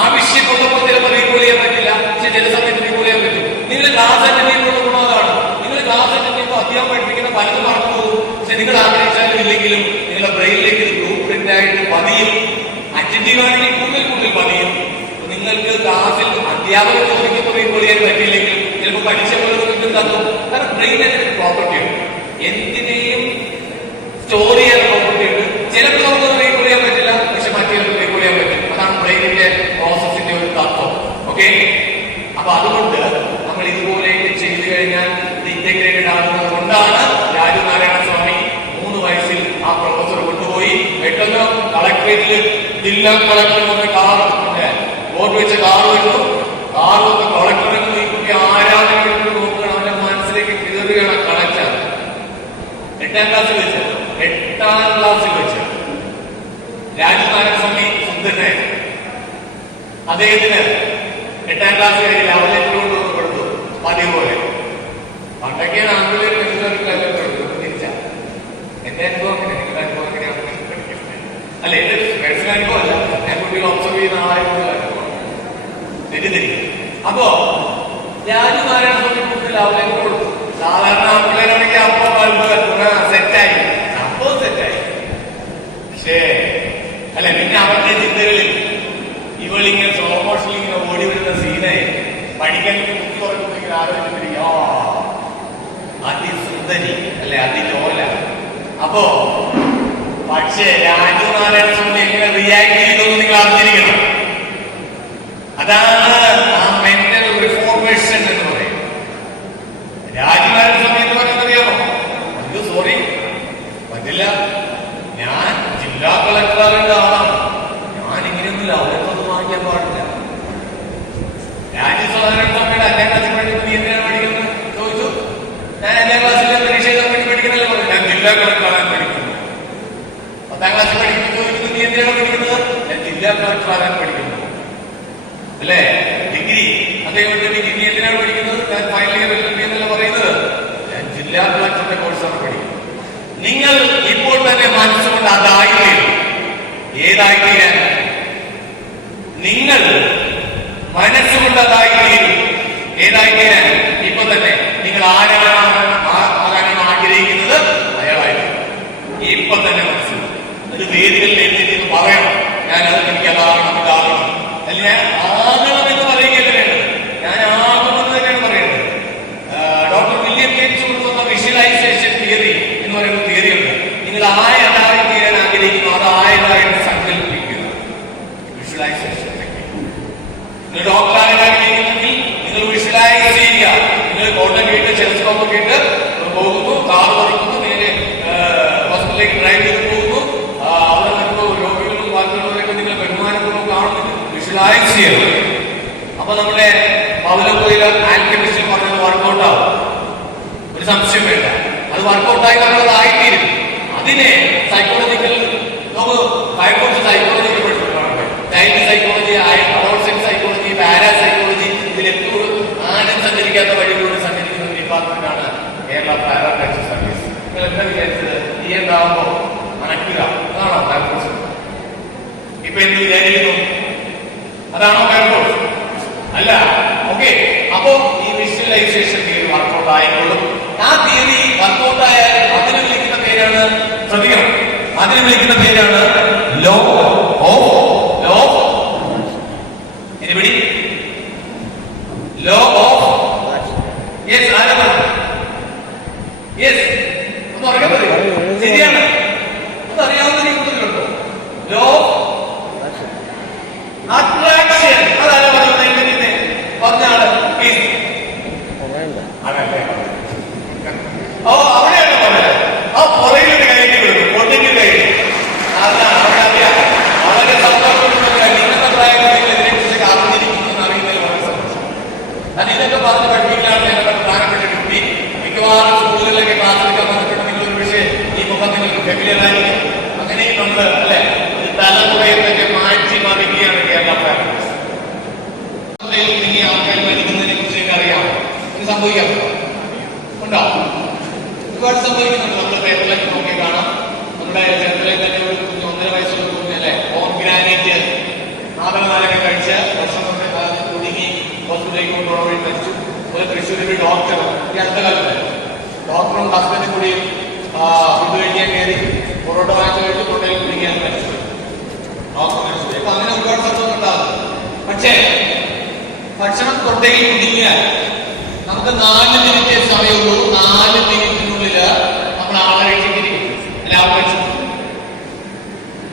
ആവശ്യമുള്ളപ്പോൾ ചിലപ്പോൾ റീകോൾ ചെയ്യാൻ പറ്റില്ല, പക്ഷെ ചില സമയത്ത് റീകോൾ ചെയ്യാൻ പറ്റും. നിങ്ങൾ ക്ലാസ് അറ്റൻഡ് ചെയ്യുമ്പോൾ ഗുണമാണ്. നിങ്ങൾ ക്ലാസ് അറ്റൻഡ് ചെയ്യുമ്പോൾ അധ്യാപനം പഠിപ്പിക്കുന്ന പലതും മറന്നു പോകും. പക്ഷെ നിങ്ങൾ ആഗ്രഹിച്ചാലും ഇല്ലെങ്കിലും നിങ്ങളുടെ ബ്രെയിനിലേക്ക് ബ്ലൂ പ്രിന്റ് ആയിട്ട് പതിയും. അറ്റൻറ്റീവ് ആണെങ്കിൽ കൂടുതൽ പതിയും. നിങ്ങൾക്ക് ക്ലാസ്സിൽ അധ്യാപകർ ചോദിക്കുമ്പോൾ റീകോൾ ചെയ്യാൻ പറ്റിയില്ലെങ്കിൽ ചിലപ്പോൾ പഠിച്ച പോലെ നിങ്ങൾക്ക് തന്നു. കാരണം ബ്രെയിനിന് പ്രോപ്പർട്ടി ഉണ്ട്, എന്തിനേയും സ്റ്റോർ ചെയ്യാൻ പ്രോപ്പർട്ടി ഉണ്ട്. ചിലപ്പോൾ നമുക്ക് റീകോൾ ചെയ്യാൻ പറ്റില്ല, പക്ഷെ മറ്റേ റീകോൾ ചെയ്യാൻ പറ്റും. അതാണ് ബ്രെയിനിന്റെ പ്രോസസ്സിന്റെ ഒരു തത്വം. ഓക്കെ, അപ്പൊ അതുകൊണ്ട് നമ്മൾ ഇതുപോലെ ചെയ്തു കഴിഞ്ഞാൽ ഇന്റഗ്രേറ്റഡ് ആകുന്നത് കൊണ്ടാണ് രാജനാരായണ സ്വാമി 3 വയസ്സിൽ ആ പ്രൊഫസർ കൊണ്ടുപോയി പെട്ടെന്ന് കളക്ടറേറ്റിൽ ജില്ലാ കളക്ടർ കാർ 8ാം ക്ലാസ്സിൽ വെച്ച് രാജനാരായണസ്വാമി സുന്ദരനെ അദ്ദേഹത്തിന് 8ാം ക്ലാസ് കഴിഞ്ഞ് ലവലേറ്റർ കൊണ്ടുവന്ന് കൊടുത്തു. പതിവ് പോലെ പണ്ടൊക്കെ ആൺപിള്ളേർ തിരിച്ച എന്റെ അനുഭവം അങ്ങനെ, നിങ്ങളുടെ അനുഭവം എങ്ങനെയാണ് അല്ലെ? എന്റെ പേഴ്സണൽ അനുഭവമല്ല, ഞാൻ കുട്ടികൾ ഒബ്സർവ് ചെയ്യുന്ന ആളായിട്ടുള്ള അനുഭവം തെറ്റിദ്ധരിക്കും. അപ്പോ രാജനാരായണസ്വാമി കുട്ടി ലവലേറ്റർ കൊടുത്തു. സാധാരണ ആൺപിള്ളേരാണെങ്കിൽ അപ്പൊ സെറ്റായി, സംഭവം സെറ്റായി. പക്ഷേ അല്ലെ, പിന്നെ അവരുടെ ചിന്തകളിൽ ഇവളിങ്ങനെ സ്ലോ മോഷനിൽ ഇങ്ങനെ ഓടി വരുന്ന സീനെ പഠിക്കാൻ കുട്ടി തുറക്കുന്നെങ്കിൽ ആലോചിച്ചിരിക്കും, അതിസുന്ദരി അല്ലെ, അതിലോല. അപ്പോ പക്ഷേ രാജനാരായണസ്വാമി എങ്ങനെ റിയാക്ട് ചെയ്തെന്ന് നിങ്ങൾ അറിഞ്ഞിരിക്കണം. അതാണ് ആ മെന്റൽ റിഫോർമേഷൻ എന്ന് പറയും. രാജനാരായണസ്വാമി എന്ന് പറയുന്നത് അറിയാമോ? ഇത് സോറി പറ്റില്ല, ഞാൻ ജില്ലാ കളക്ടറാകേണ്ട ആളാണ്, ഞാൻ ഇങ്ങനെയൊന്നും ലവലേറ്ററൊന്നും വാങ്ങിക്കാൻ പാടില്ല. രാജനാരായണസ്വാമിയുടെ 5ാം ക്ലാസ്സിൽ പഠിക്കുമ്പോൾ നീ എന്തിനാണ് പഠിക്കുന്നത് ചോദിച്ചു. ഞാൻ 5ാം ക്ലാസ്സിലെ പരീക്ഷ എഴുതാൻ വേണ്ടി പഠിക്കുന്നല്ലേ പറഞ്ഞു. ഞാൻ ജില്ലാ കളക്ടറാകാൻ പഠിക്കുന്നു. 10ാം ക്ലാസ്സിൽ പഠിക്കുമ്പോൾ ചോദിക്കുന്നത് നീ എന്തിനാണ് പഠിക്കുന്നത്? ഞാൻ ജില്ലാ കളക്ടറാകാൻ പഠിക്കുന്നു അല്ലേ. ഡിഗ്രി അദ്ദേഹം ഡിഗ്രി എന്തിനാണ് പഠിക്കുന്നത്? ഞാൻ ഫൈനൽ ഇയർ എന്നല്ല പറയുന്നത്, ഞാൻ ജില്ലാ കളക്ടറുടെ കോഴ്സാണ് പഠിക്കുന്നത്. നിങ്ങൾ ഇപ്പോൾ തന്നെ മനസ്സുകൊണ്ട് അതായിത്തീരും. ഏതായിത്തീരാൻ? നിങ്ങൾ മനസ്സുകൊണ്ട് അതായിത്തീരും. ഏതായിത്തീരാൻ? ഇപ്പൊ തന്നെ നിങ്ങൾ ആരാണ് ആഗ്രഹിക്കുന്നത് അയാളായിട്ട് ഇപ്പൊ തന്നെ മനസ്സിൽ ഒരു വേദികളിൽ എഴുതിയിട്ട് പറയണം, ഞാൻ അത് എനിക്ക് അതാകണം, ഇതാകണം. അല്ല, ഞാൻ ആകണം എന്ന് പറയുകയല്ല വേണ്ടത്, ഞാൻ ആകുമെന്ന് തന്നെയാണ് പറയേണ്ടത്. ഡോക്ടർ വില്യം ജെയിംസ് കൊണ്ടുവന്ന വിഷ്വലൈസേഷൻ തിയറി എന്ന് പറയുന്ന തിയറി ഉണ്ട്. നിങ്ങൾ ആയതായി തീരാൻ ആഗ്രഹിക്കുന്നു, അത് ആയതായിട്ട് സങ്കല്പിക്കുക. വിഷ്വലൈസേഷൻ. നിങ്ങൾ ഡോക്ടറാകാൻ ആഗ്രഹിക്കുന്നെങ്കിൽ നിങ്ങൾ വിഷ്വലൈസ് ചെയ്യുക. നിങ്ങൾ കോട്ടം കേട്ട് ടെലിസ്കോപ്പ് കേട്ട് പോകുന്നു, കാർ ഓടിക്കുന്നു, നേരെ ഹോസ്പിറ്റലിലേക്ക് ഡ്രൈവ് ചെയ്ത് പോകുന്നു. അവിടെ വരുമ്പോൾ രോഗികളും ബാക്കിയുള്ളവരൊക്കെ നിങ്ങൾ ബഹുമാനപൂർവ്വം കാണുന്നു. വിഷ്വലൈസ് ചെയ്യണം. അപ്പൊ നമ്മുടെ പൗലോയിലെ ആൽക്കെമിസ്റ്റ് പറഞ്ഞത് വർക്കൗട്ട് ആവും, ഒരു സംശയം വേണ്ട. അത് വർക്കൗട്ടായി നമ്മളതായിത്തീരും. അതിനെ സൈക്കോളജിക്കൽ നമുക്ക് കുറച്ച് സൈക്കോളജിക്കൽ പഠിച്ചിട്ടുണ്ട്. Child psychology, adolescent psychology, parapsychology, ഇതിലെപ്പോഴും ആരും സഞ്ചരിക്കാത്ത വഴിയിലൂടെ സഞ്ചരിക്കുന്ന ഒരു ഡിപ്പാർട്ട്മെന്റാണ് കേരള പാരാമെഡിക്കൽ സർവീസ്. നിങ്ങൾ എന്താ വിചാരിച്ചത്? ഈ എന്താകുമ്പോ അനക്കുക അതാണോ ഫയർഫോഴ്സ്? ഇപ്പൊ എന്ത് വിചാരിക്കുന്നു? അതാണോ ഫയർഫോഴ്സ്? അല്ല. ഓക്കെ, അപ്പോ ഈ വിഷ്വലൈസേഷൻ തിയറി വർക്കൗട്ട് ആയിക്കോളും. ആ തിയറി വർക്കൗട്ട് ആയാലും അതിന് വിളിക്കുന്ന പേരാണ്, ശ്രദ്ധിക്കണം, അതിന് വിളിക്കുന്ന പേരാണ് law of anybody law of yes. ആരാ പറഞ്ഞു? യെസ്, ഒന്ന് ഉറക്കെ പറയൂ. ശരിയാണ്, ഒന്ന് അറിയാവുന്ന രീതിയിലുണ്ടോ? Law attraction. അതാരാ പറഞ്ഞത്? പറഞ്ഞ ആള് അവിടെയാണ് പറഞ്ഞത്. ആ പുറകിലൊരു കഴിഞ്ഞു വിടുന്നു, പൊട്ടിക്ക് കഴിഞ്ഞു. വളരെ സന്തോഷമുള്ള ഇന്നത്തെ പ്രായത്തിൽ ഇതിനെ കുറിച്ച് അറിഞ്ഞിരിക്കുന്നു അറിയുന്നതിൽ വളരെ സന്തോഷം. ഞാൻ ഇതൊക്കെ പറഞ്ഞ് പഠിപ്പിക്കലാണ് ഞങ്ങളുടെ പ്രധാനപ്പെട്ട ഡ്യൂട്ടി. മിക്കവാറും സ്കൂളുകളിലൊക്കെ ക്ലാസ് എടുക്കാൻ വന്നിട്ടുണ്ട്. നിങ്ങളൊരു പക്ഷേ ഈ മുഖം നിങ്ങൾക്ക് ഫെമിലിയർ ആയിരിക്കും. അങ്ങനെയും നമ്മൾ അല്ലെ തലമുറയൊക്കെ മാറ്റി മറിക്കുകയാണ് കേരള ഫാമിലീസ്. ആൾക്കാർ മരിക്കുന്നതിനെ കുറിച്ചൊക്കെ അറിയാം. ഇത് സംഭവിക്കാം, ഉണ്ടാവും, ഒരുപാട് സംഭവിക്കുന്നുണ്ട്. നമ്മുടെ പേപ്പറിലൊക്കെ നോക്കി കാണാം. നമ്മുടെ ചെറുപ്പത്തിൽ തന്നെ ഒരു കുഞ്ഞ് 1.5 വയസ്സുള്ള കുഞ്ഞല്ലേ പോംഗ്രാനൈറ്റ് നാടകനാലൊക്കെ കഴിച്ച് വർഷം കൊണ്ട് കുടുങ്ങി ഹോസ്പിറ്റലിലേക്ക് കൊണ്ടുപോകാൻ വേണ്ടി മരിച്ചു. ഒരു തൃശ്ശൂരിൽ ഡോക്ടർ ഈ അടുത്ത കാലത്ത് ഡോക്ടറും ഹസ്ബൻഡും കൂടി ഫുഡ് കഴിക്കാൻ കയറി പൊറോട്ട വാങ്ങിച്ചു കഴിച്ച് തൊണ്ടയിൽ കുടുങ്ങിയാൽ മരിച്ചു. ഡോക്ടർ മരിച്ചു. അപ്പൊ അങ്ങനെ ഒരുപാട് സംഭവം ഉണ്ടാകും. പക്ഷേ ഭക്ഷണം തൊണ്ടയിൽ കുടുങ്ങിയാൽ നമുക്ക് 4 മിനിറ്റ് സമയമുള്ളൂ. 4 മിനിറ്റിനുള്ളിൽ നമ്മൾ ആളെ രക്ഷിച്ചിരിക്കും. അല്ല, ആൾ കഴിച്ചു.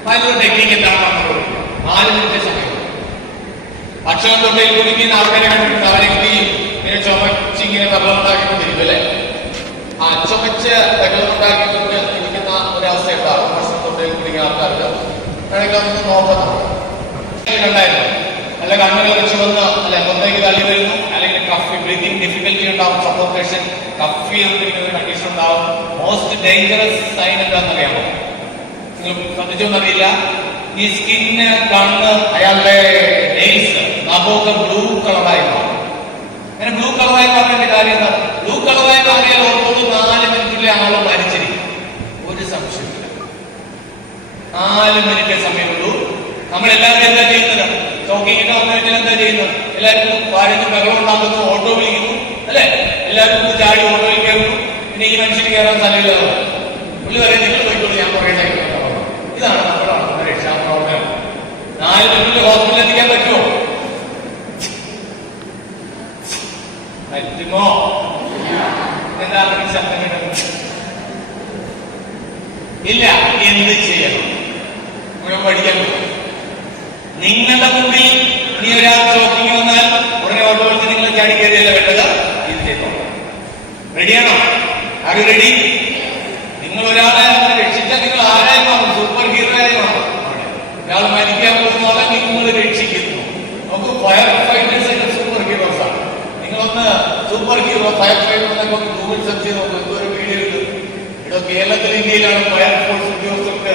അതിനുള്ള ടെക്നിക്ക് എന്താണെന്ന് 4 മിനിറ്റ് സമയം. ഭക്ഷണം തൊണ്ടയിൽ കുടുങ്ങിയ ആൾക്കാരെ കണ്ടിട്ടുണ്ട്. അവരെങ്കിൽ ഇങ്ങനെ ചുമച്ചിങ്ങനെ വെള്ളം ഉണ്ടാക്കിക്കൊണ്ടിരിക്കും അല്ലെ. ആ ചുമച്ച് വെള്ളം ഉണ്ടാക്കിക്കൊണ്ട് ഇരിക്കുന്ന ഒരവസ്ഥ ഉണ്ടാകും ഭക്ഷണം തൊണ്ടയിൽ കുടുങ്ങിയ ആൾക്കാർക്ക്. വേണമെങ്കിൽ അതൊന്ന് നോക്കണം. കണ്ടായിരുന്നു. അല്ല, കണ്ണുകൾ ചുവന്ന് അല്ലെ മുന്നേക്ക് തള്ളി വരുന്നു, അല്ലെങ്കിൽ കഫ് ബ്രീതിങ് ഡിഫിക്കൽറ്റി ഉണ്ടാവും, സഫോക്കേഷൻ, കഫ് ചെയ്യുന്ന കണ്ടീഷൻ ഉണ്ടാവും. മോസ്റ്റ് ഡേഞ്ചറസ് സൈൻ എന്താണെന്നറിയാമോ? നിങ്ങൾ ശ്രദ്ധിച്ചോന്നറിയില്ല, ഈ സ്കിന്ന്, കണ്ണ്, അയാളുടെ നെയിൽസ്, നഖമൊക്കെ ബ്ലൂ കളറായി മാറും. അങ്ങനെ ബ്ലൂ കളറായി മാറേണ്ട കാര്യം എന്താ? ബ്ലൂ കളറായി മാറിയാൽ ഓർത്തോട് 4 മിനിറ്റിലെ ആള് മരിച്ചിരിക്കും. ഒരു സംശയമില്ല, 4 മിനിറ്റേ സമയമുള്ളൂ. നമ്മളെല്ലാവരും എന്താ ചെയ്യുന്നത്? ഷോക്കിങ്ങിന്റെ വന്നിട്ട് എന്താ ചെയ്യുന്നത്? എല്ലാവർക്കും വാരുന്നു, ബഹളം ഉണ്ടാക്കുന്നു, ഓട്ടോ വിളിക്കുന്നു, അല്ലെ? എല്ലാവർക്കും ചാടി ഓട്ടോയിൽ കയറുന്നു. പിന്നെ ഈ മനുഷ്യന് കയറാൻ സ്ഥലമില്ല. പുള്ളി വരെ നിങ്ങൾ പോയിക്കോളൂ, ഞാൻ കുറേ സൈക്കിൾ. ഇതാണ് നമ്മുടെ ആൾക്കാരുടെ രക്ഷാപ്രവർത്തനം. 4 മിനിറ്റിൽ ഹോസ്പിറ്റലിൽ എത്തിക്കാൻ പറ്റുമോ? പറ്റുമോ? എന്താണ് ശബ്ദം കിട്ടുന്നത്? ഇല്ല. എന്ത് ചെയ്യണം? മുഴുവൻ പഠിക്കാൻ പറ്റും. നിങ്ങളുടെ മുമ്പിൽ ഇനി ഒരാൾ ഷോക്കിങ് വന്നാൽ ഉടനെ ഓട്ടോ വിളിച്ച് നിങ്ങൾ ചാടി കയറിയല്ല വേണ്ടത്. ഇത് ചെയ്തോ. റെഡിയാണോ? Are you ready? നിങ്ങൾ ഒരാളെ രക്ഷിച്ചാൽ നിങ്ങൾ ആരായി മാറും? സൂപ്പർ ഹീറോ ആയി മാറും. ഒരാൾ മരിക്കാൻ പോകുന്നതോടെ നിങ്ങൾ രക്ഷിക്കുന്നു. നമുക്ക് ഫയർ ഫൈറ്റേഴ്സ് സൂപ്പർ ഹീറോസ് ആണ്. നിങ്ങളൊന്ന് സൂപ്പർ ഹീറോ ഫയർ ഫൈറ്റർ എന്നൊക്കെ ഗൂഗിൾ സെർച്ച് ചെയ്ത് നോക്കും. എന്തോ ഒരു വീഡിയോ ഉണ്ട്. ഇവിടെ കേരളത്തിൽ, ഇന്ത്യയിലാണ് ഫയർ ഫോഴ്സ് ഉദ്യോഗസ്ഥർക്ക്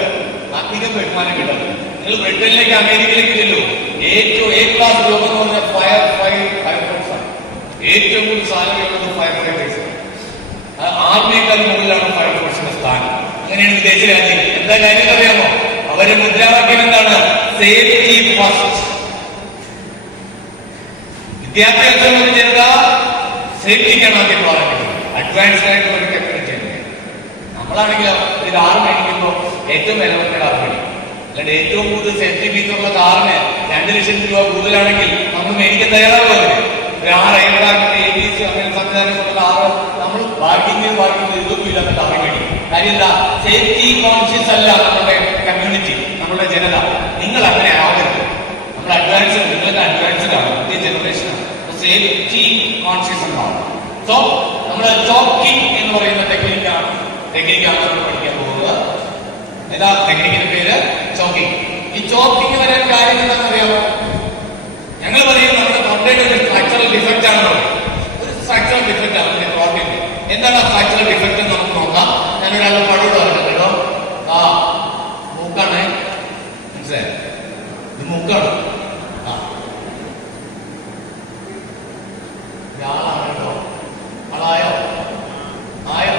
അധിക ബഹുമാനം കിട്ടുന്നത്. നിങ്ങൾ ബ്രിട്ടനിലേക്ക്, അമേരിക്കയിലേക്ക് ചെല്ലൂ, ഏറ്റവും എ ക്ലാസ് ജോബ് എന്ന് പറഞ്ഞാൽ ഫയർ ഫോഴ്സ് ആണ്. ഏറ്റവും കൂടുതൽ സാലറി ഉള്ളത് ഫയർ ഫൈറ്റേഴ്സ്. ആർമിയേക്കാൾ മുകളിലാണ് ഫയർ ഫോഴ്സിന്റെ സ്ഥാനം. അങ്ങനെയാണ് വിദേശ രാജ്യങ്ങൾ. എന്താ കാര്യം അറിയാമോ? അവരുടെ മുദ്രാവാക്യം എന്താണ്? Safety first. വിദ്യാഭ്യാസം ചെയ്ത സേഫ്റ്റിക്കാണ് ആദ്യം പറയുന്നത്. അഡ്വാൻസ്ഡ് ആയിട്ടുള്ള ഒരു ടെക്നിക്ക്. നമ്മളാണെങ്കിൽ ഒരു കാർ മേടിക്കുമ്പോൾ ഏറ്റവും വിലവെക്കുന്ന കാർ മേടിക്കും. അല്ലാണ്ട് ഏറ്റവും കൂടുതൽ സേഫ്റ്റി ഫീച്ചറുള്ള കാറിന് 2 ലക്ഷം രൂപ കൂടുതലാണെങ്കിൽ നമ്മൾ മേടിക്കാൻ തയ്യാറാവുമല്ലേ? ഒരു 6 ABS അങ്ങനെ സംവിധാനമുള്ള കാറ് നമ്മൾ പാർക്കിംഗ് ഇതൊന്നും ഇല്ലാത്ത കാറ് മേടിക്കും. കാര്യം എന്താ? സേഫ്റ്റി കോൺഷ്യസ് അല്ല നമ്മുടെ കമ്മ്യൂണിറ്റി, നമ്മുടെ ജനത. നിങ്ങൾ അങ്ങനെ ആവരുത്. നമ്മൾ അഡ്വാൻസ്ഡ്, നിങ്ങൾക്ക് അഡ്വാൻസ്ഡ് ആണ്, പുതിയ ജനറേഷനാണ്. സേഫ്റ്റി കോൺഷ്യസ് ഉണ്ടാവും. സോ നമ്മൾ ചോക്കിംഗ് എന്ന് പറയുന്ന ടെക്നിക്കാണ് നമ്മൾ പഠിക്കാൻ പോകുന്നത്. ഏതാ ടെക്നിക്കിന്റെ പേര്? ചോക്കിംഗ്. ഈ ചോക്കിംഗ് വരാൻ കാര്യം എന്താണെന്ന് അറിയാമോ? ഞങ്ങൾ പറയും നമ്മുടെ തൊണ്ടയുടെ ഒരു സ്ട്രക്ചറൽ ഡിഫക്റ്റ് ആണല്ലോ. ഒരു സ്ട്രക്ചറൽ ഡിഫക്റ്റ് ആണ് നമ്മുടെ ത്രോട്ടിന്റെ. എന്താണ് ആ സ്ട്രക്ചറൽ ഡിഫക്റ്റ് എന്ന് നമുക്ക് നോക്കാം. ഞാനൊരാളുടെ പടോട് പറഞ്ഞു കേട്ടോ. ആ മൂക്കാണ്, മനസ്സിലായോ? ഇത് മൂക്കാണ്. ആളാണ് കേട്ടോ. ആളായോ? ആയോ?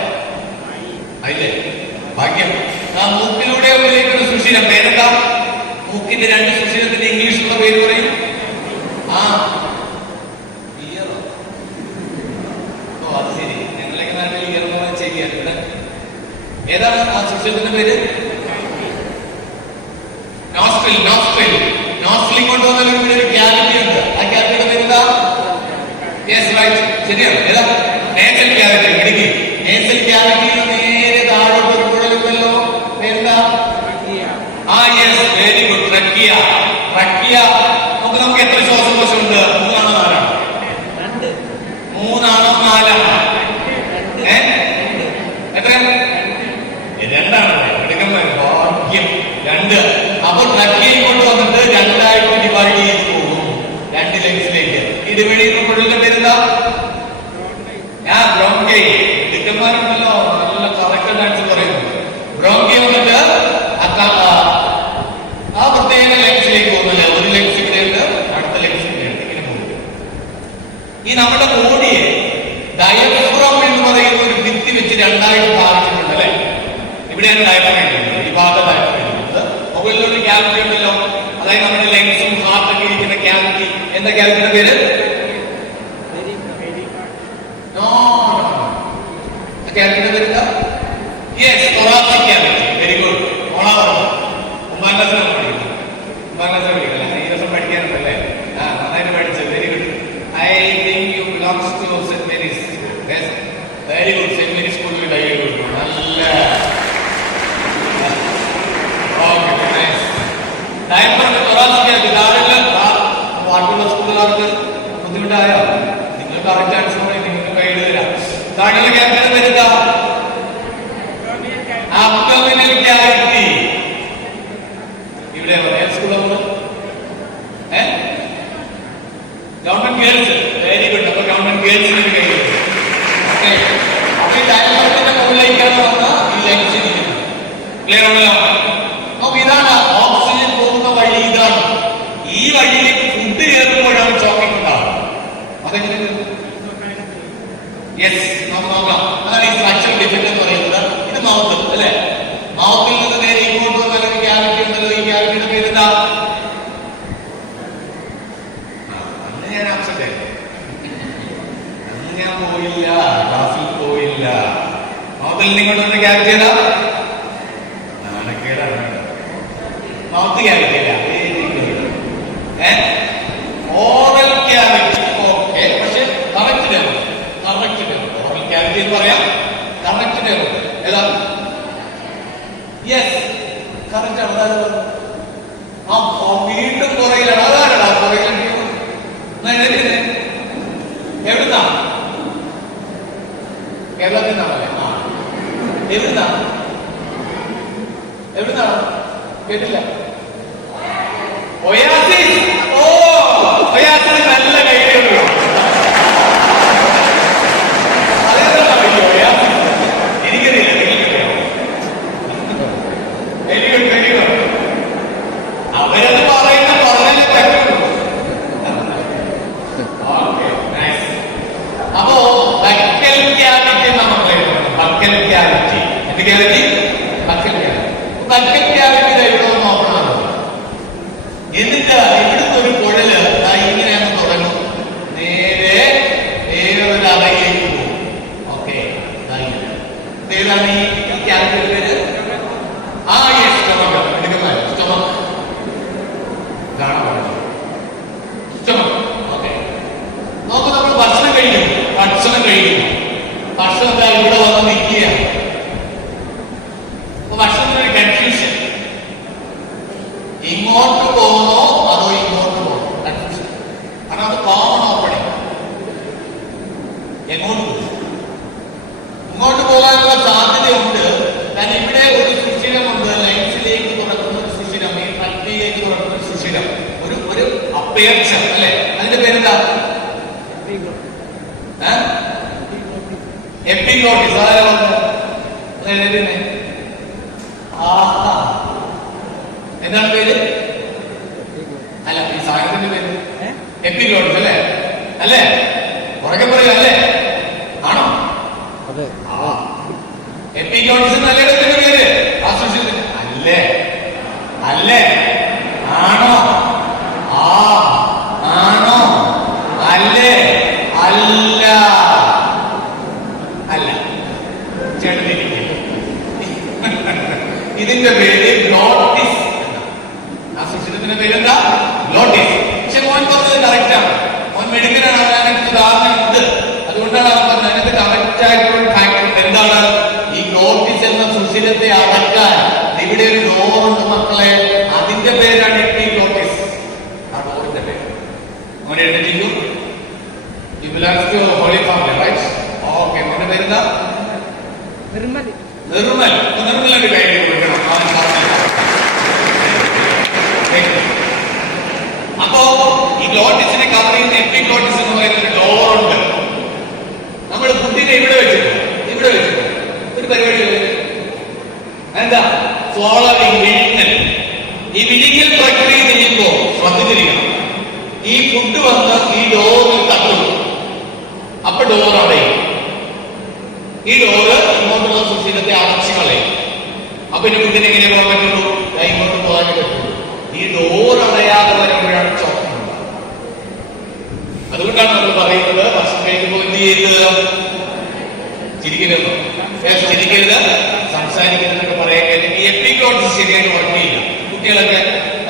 ആയില്ലേ? ഭാഗ്യം. ആ മൂക്കിലൂടെ ഉപയോഗിക്കുന്ന സുഷിരം പേരെന്താ? മൂക്കിന്റെ 2 സുഷിരത്തിന്റെ ഇംഗ്ലീഷിലുള്ള പേര് പറയും. ഓ അത് ശരി. ഞങ്ങളൊക്കെ നാട്ടിൽ ഇയർന്ന് ശരിയാണ്. ഏതാണ് ആ സുഷിരത്തിന്റെ പേര്? നോസ്ട്രിൽ. നോസ്ട്രിൽ കൊണ്ടുവന്ന ഒരു ക്യാവിറ്റി ഉണ്ട്. ആ ക്യാവിറ്റിയുടെ പേരെന്താ? യെസ്, റൈറ്റ്, ശരിയാണ്. ഏതാ? Nasal cavity. Idukki nasal cavity നേരെ താഴോട്ട് ഒരു കുഴലുണ്ടല്ലോ, പേരെന്താ? Yes, very good. ട്രക്കിയ. നമുക്ക് എത്ര ശ്വാസകോശമുണ്ട്? 3 ആണോ 4 ആണോ? 3 ആണോ 4 ആണോ? എത്ര? 2 ആണല്ലേ? എടുക്കുമ്പോ ഭാഗ്യം. 2. അപ്പൊ ട്രക്കിയയിൽ കൊണ്ടുവന്നിട്ട് 2 ആയിട്ട് ഡിവൈഡ് ചെയ്ത് പോകും 2 ലെങ്സിലേക്ക്. ഇതുവഴി കുഴലിന്റെ പേരെന്താ? ബ്രോങ്കൈ. എടുക്കന്മാരുണ്ടല്ലോ, നല്ല കറക്റ്റ് ആൻസർ പറയുന്നു. ബ്രോങ്കൈ വന്നിട്ട് ആ പ്രത്യേക ലെങ്സിലേക്ക് പോകുന്നില്ല. ഒരു ലെങ്സ് ഇവിടെയുണ്ട്, അടുത്ത ലെങ്സ് ഇവിടെയുണ്ട്, ഇങ്ങനെ പോകും. ഈ നമ്മുടെ ബോഡിയെ ഡയഫ്രം എന്ന് പറയുന്ന ഒരു ഭിത്തി വെച്ച് 2ആയിട്ട് ഭാഗിച്ചിട്ടുണ്ട് അല്ലെ? ഇവിടെയാണ് ഡയഫ്രം ഇരിക്കുന്നത്, ഈ ഭാഗത്ത് ഡയഫ്രം ഇരിക്കുന്നത്. മുകളിലൊരു ക്യാവിറ്റി ഉണ്ടല്ലോ, അതായത് നമ്മുടെ ലെങ്സും ഹാർട്ടൊക്കെ ഇരിക്കുന്ന ക്യാവിറ്റി. എന്താ ക്യാവിറ്റിയുടെ പേര്? ക്യാവിറ്റിയുടെ പേര് yes, thoracic cavity. Very good. ഉമ്മാനസിനാണ് പഠിക്കുന്നത്. ഉമ്മാനസിനെ പഠിക്കില്ല, ഈ ദിവസം പഠിക്കാനുണ്ടല്ലേ? നന്നായിട്ട് പഠിച്ചു. Very good. I think you belongs to saint Mary's. Very good. Saint Mary's സ്കൂളിൽ ഡൈലി കൊടുക്കും. നല്ല ബാക്കിയുള്ള സ്കൂളുകാർക്ക് ബുദ്ധിമുട്ടായോ? നിങ്ങൾ കറക്റ്റ് ആൻസർ പറയും, നിങ്ങൾക്ക് കയ്യിൽ തരാം. താഴെ ക്യാപ്റ്റൻ വരുന്ന അബ്ഡോമിനൽ ക്യാവിറ്റി. ഇവിടെ school government girls. Very good. അപ്പൊ ഗവൺമെന്റ് ഗേൾസിന് കഴിയും. ഓക്കെ, അപ്പൊ ഈ ഡയഫ്രഗത്തിന്റെ മുകളിലേക്കാണ് വന്ന ഈ ലങ്സ് ഇരിക്കുന്നത്. ക്ലിയർ ആണല്ലോ? അപ്പൊ ഇതാണ് ഓക്സിജൻ പോകുന്ന വഴി. ഇതാണ് ഈ വഴിയിലേക്ക് ഫുഡ് കയറുമ്പോഴാണ് ചോക്കിംഗ് ഉണ്ടാവുക. അതെങ്ങനെ? യെസ്, നമുക്ക് നോക്കാം. അതാണ് ഈ സ്ട്രക്ചർ ഡിഫക്റ്റ് എന്ന് പറയുന്നത്. ഇത് മൗത്ത് അല്ലെ? മൗത്തിൽ നിന്ന് നേരെ ഇങ്ങോട്ട് വന്ന അല്ലെങ്കിൽ ക്യാവിറ്റി ഉണ്ടല്ലോ. ഈ ക്യാവിറ്റിയുടെ പേര് എന്താ? അന്ന് ഞാൻ ആബ്സെന്റ് അന്ന് ഞാൻ പോയില്ല, ക്ലാസ്സിൽ പോയില്ല. മൗത്തിൽ നിന്ന് ഇങ്ങോട്ട് വന്ന ക്യാവിറ്റി ഏതാ? നാണക്കേടാണ്. മൗത്ത് ക്യാവിറ്റി അല്ല, ഓറൽ ക്യാവിറ്റി. ഓക്കെ, പക്ഷെ കറക്റ്റ് ഡെവലപ്പ്. ഓറൽ ക്യാവിറ്റി എന്ന് പറയാം, കറക്റ്റ് ഡെവലപ്പ്. ഏതാ? യെസ്, കറക്റ്റ് ആണ്. വീണ്ടും പുറകിലാണ്. അതാണടാ പുറകിൽ. എവിടുന്നാ? കേരളത്തിൽ നിന്നാണല്ലേ? ആ, എവിടുന്നാ? എവിടുന്നാണ്? കേട്ടില്ല. ഒയാസിസ്. ഓ, ഒയാസിസ് നല്ല കൈകളുണ്ട്. എനിക്കറിയില്ല. Very good, very good. അവരത് പറയുന്ന പറഞ്ഞാലേ പറ്റുള്ളൂ. Okay, nice. അപ്പോ ബക്കൽ ക്യാവിറ്റി എന്നാണ് പറയുന്നത്. Buccal cavity. എന്ത് cavity? Buccal cavity. Buccal cavity ഇവിടെ നോക്കണം. എന്നിട്ട് ഇവിടുത്തെ ഒരു കുഴല് ഇങ്ങനെയാണ് തുടങ്ങും. നേരെ ഒരു അറയിലേക്ക് പോകും. ഓക്കെ, ഏതാണ് ഈ ക്യാവിറ്റിയുടെ പേര്? ആ, യെസ്, സ്റ്റൊമക്ക്. സ്റ്റൊമക്ക് കാണാൻ പാടില്ല. സ്റ്റൊമക്ക്. ഓക്കെ, നോക്ക്. നമ്മൾ ഭക്ഷണം കഴിക്കും. ഭക്ഷണം ഇവിടെ വന്ന് നിൽക്കുകയാണ്. അപ്പൊ ഭക്ഷണത്തിന് കൺഫ്യൂഷൻ. ഇങ്ങോട്ട് പോകുന്നോ അതോ ഇങ്ങോട്ട് പോകുന്നോ? കൺഫ്യൂഷൻ. കാരണം അത് കോമൺ ഓപ്പണിംഗ്. എങ്ങോട്ട് പോകും? ഇങ്ങോട്ട് പോകാനുള്ള സാധ്യതയുണ്ട്. കാരണം ഇവിടെ ഒരു സുഷിരമുണ്ട്. ലൈൻസിലേക്ക് തുറക്കുന്ന ഒരു സുഷിരം, ഈ ട്രക്കിലേക്ക് തുറക്കുന്ന ഒരു സുഷിരം, ഒരു അപ്പേർച്ചർ അല്ലെ? അതിന്റെ പേരെന്താ? എപ്പിഗ്ലോട്ടിസ്. എന്താണ് പേര്? അല്ല, ഈ സാധനത്തിന്റെ പേര് എപ്പിഗ്ലോട്ടിസ് അല്ലേ? അല്ലേ? പുറകെ പറയുക അല്ലേ? ആണോ? എപ്പിഗ്ലോട്ടിസ് നല്ലതിന്റെ പേര് അല്ലേ? അല്ലേ? ആണോ? ആണോ? അല്ലേ? അല്ല. അല്ല, ചേട്ടനിരിക്കും. ഇതിന്റെ പേര് ഗ്ലോട്ടിസ്. ആ സുഷിരത്തിന്റെ പേരെന്താ? ഗ്ലോട്ടിസ്. പക്ഷെ മോൻ പറഞ്ഞത് കറക്റ്റ് ആണ്. മോൻ മെഡിക്കലാണ്. അതിനകത്ത് ഉദാഹരണം ഉണ്ട്. അതുകൊണ്ടാണ് അവൻ പറഞ്ഞത് അതിനകത്ത് കറക്റ്റ് ആയിട്ടുള്ള ഫാക്ട് എന്താണ്? ഈ ഗ്ലോട്ടിസ് എന്ന സുഷിരത്തെ അടക്കാൻ ഇവിടെ ഒരു ഡോറുണ്ട് മക്കളെ. അതിന്റെ പേരാണ് എപ്പിഗ്ലോട്ടിസ്. ആ ഡോറിന്റെ പേര് മോനെ എഴുതിയിരിക്കും. You belong to Holy Family, right? Okay, മോന്റെ പേരെന്താ? നിർമ്മൽ. നിർമ്മലിന്റെ കൈ കൊടുക്കണം. അപ്പോ ഈ ഗ്ലോട്ടിസിനെ കവർ ചെയ്യുന്ന എപ്പിഗ്ലോട്ടിസ് എന്ന് പറയുന്ന ഒരു ഡോറുണ്ട്. നമ്മൾ ഫുഡിനെ ഇവിടെ വെച്ചിട്ട് ഒരു പരിപാടി എന്താ? swallowing, വിഴുങ്ങൽ. ഈ വിഴുങ്ങൽ പ്രക്രിയ ചെയ്യുമ്പോൾ ശ്രദ്ധിച്ചിരിക്കണം. ഈ ഫുഡ് വന്ന് ഈ ഡോറിൽ തട്ടും. അപ്പൊ ഡോർ അടയും. ഈ ഡോറ് ഇങ്ങോട്ടുള്ള സുഷിരത്തെ അടച്ചു കളയും. അപ്പൊ ഇനി ഫുഡിന് എങ്ങനെ പോകാൻ പറ്റുള്ളൂ? ഇങ്ങോട്ട് പോകാനേ പറ്റുള്ളൂ. ഈ ഡോർ അടയാതെ വരുമ്പോഴാണ് ചോക്കം ഉണ്ടാകുന്നത്. അതുകൊണ്ടാണ് നമ്മൾ പറയുന്നത് ഭക്ഷണം കഴിക്കുമ്പോൾ എന്ത് ചെയ്യരുത്? ചിരിക്കരുത്, സംസാരിക്കുന്നതൊക്കെ പറയാൻ കഴിഞ്ഞാൽ ഈ എപ്പിഗ്ലോട്ടിസ് ശരിയായിട്ട് വർക്ക് ചെയ്യില്ല. കുട്ടികളൊക്കെ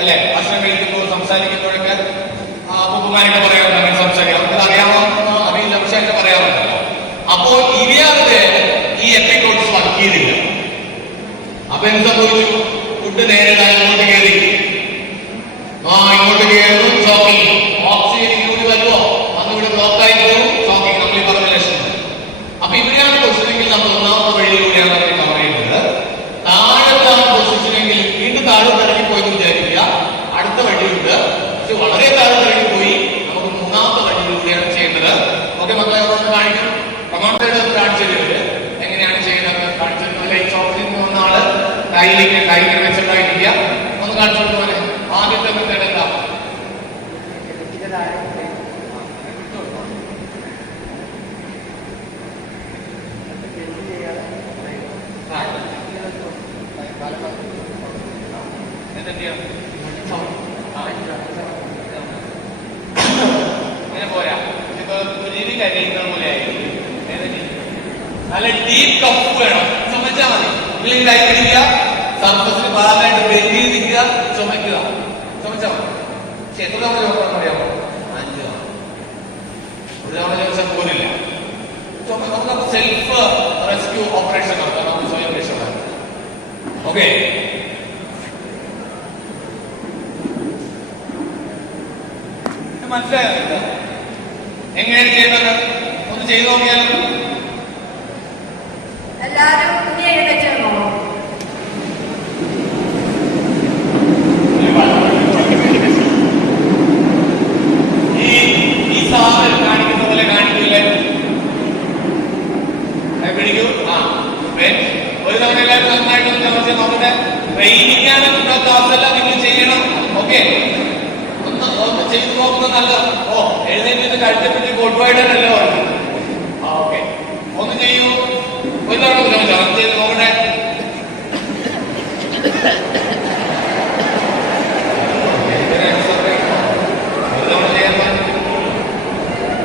അല്ലെ ഭക്ഷണം കഴിക്കുമ്പോൾ സംസാരിക്കുമ്പോഴൊക്കെ അപ്പൂപ്പന്മാരൊക്കെ പറയാറുണ്ട് അങ്ങനെ സംസാരിക്കാം. നമുക്ക് അറിയാമോ? അറിയില്ല, പക്ഷെ അങ്ങനെ പറയാറുണ്ടല്ലോ. അപ്പോ ഇവയാതെ ഈ എപ്പിഗ്ലോട്ടിസ് വർക്ക് ചെയ്തില്ല. അപ്പൊ എന്താ സംഭവിച്ചു? ഫുഡ് നേരെ ഇങ്ങോട്ട് കയറി. ഇങ്ങോട്ട് കയറുന്നു, ചോക്കിങ്. ഓക്സിജൻ ഇങ്ങോട്ട് വരുമോ? അന്ന് ഇവിടെ ബ്ലോക്ക് ആയി പോകും. ചോക്കിങ് നമ്മൾ പറഞ്ഞ ലക്ഷണം. അപ്പൊ ഇവിടെയാണ് പൊസിഷനെങ്കിൽ നമ്മൾ ഒന്നാമത്തെ വഴിയിലൂടെയാണ് നമ്മൾ കവർ ചെയ്യുന്നത്. താഴത്താണ് പൊസിഷനെങ്കിൽ വീണ്ടും താഴെ ഇറങ്ങി പോയെന്ന് വിചാരിക്കുക. അടുത്ത വഴിയുണ്ട്, പക്ഷെ വളരെ താഴെ ഇറങ്ങി പോയി. നമുക്ക് മൂന്നാമത്തെ വഴിയിലൂടെയാണ് ചെയ്യേണ്ടത്. ഓക്കെ മക്കളെ? ഇങ്ങനെ പോരാ. ഇപ്പൊ കുരുവി കരയുന്ന പോലെ ആയിരിക്കും. നല്ല ഡീപ് കപ്പ് വേണം. ചുമച്ചാൽ മതി. ഉള്ളിൽ കൈ പിടിക്കുക, സർഫസിൽ പാലായിട്ട് ബെൻഡ് ചെയ്ത് നിൽക്കുക, ചുമക്കുക. ചുമച്ചാൽ മതി. പക്ഷെ എത്ര തവണ ചോദിക്കണം അറിയാമോ? 5 തവണ. ഒരു തവണ ചോദിച്ചാൽ പോലില്ല. നമുക്ക് സെൽഫ് റെസ്ക്യൂ ഓപ്പറേഷൻ നടത്താം. നമുക്ക് സ്വയം രക്ഷപ്പെടാം. ഓക്കെ, മനസ്സിലായോ? എങ്ങനെയാണ് ചെയ്യുന്നത്? ഒന്ന് ചെയ്തു നോക്കിയാലും. എല്ലാരും എഴുന്നേറ്റോ? ഈ സാധനം കാണിക്കുന്ന പോലെ കാണിക്കില്ലേ? പിടിക്കൂ. ഒരു തവണ എല്ലാവരും നന്നായിട്ടൊന്ന് ചമച്ച് നോക്കട്ടെ. ട്രെയിനിങ് ആണ് ക്ലാസ്സല്ല, നിങ്ങൾ ചെയ്യണം. ഓക്കെ, ഒന്ന് ചെയ്തു നോക്കുന്നത് നല്ലത്. എഴുന്നേറ്റ് കഴിച്ചപ്പറ്റി ഗുഡ് ബൈഡല്ലേ പറഞ്ഞു. ഓക്കെ, ഒന്ന് ചെയ്യൂ. ഒരു തവണ ചെയ്ത് നോക്കട്ടെ. ഒരു തവണ ചെയ്യാൻ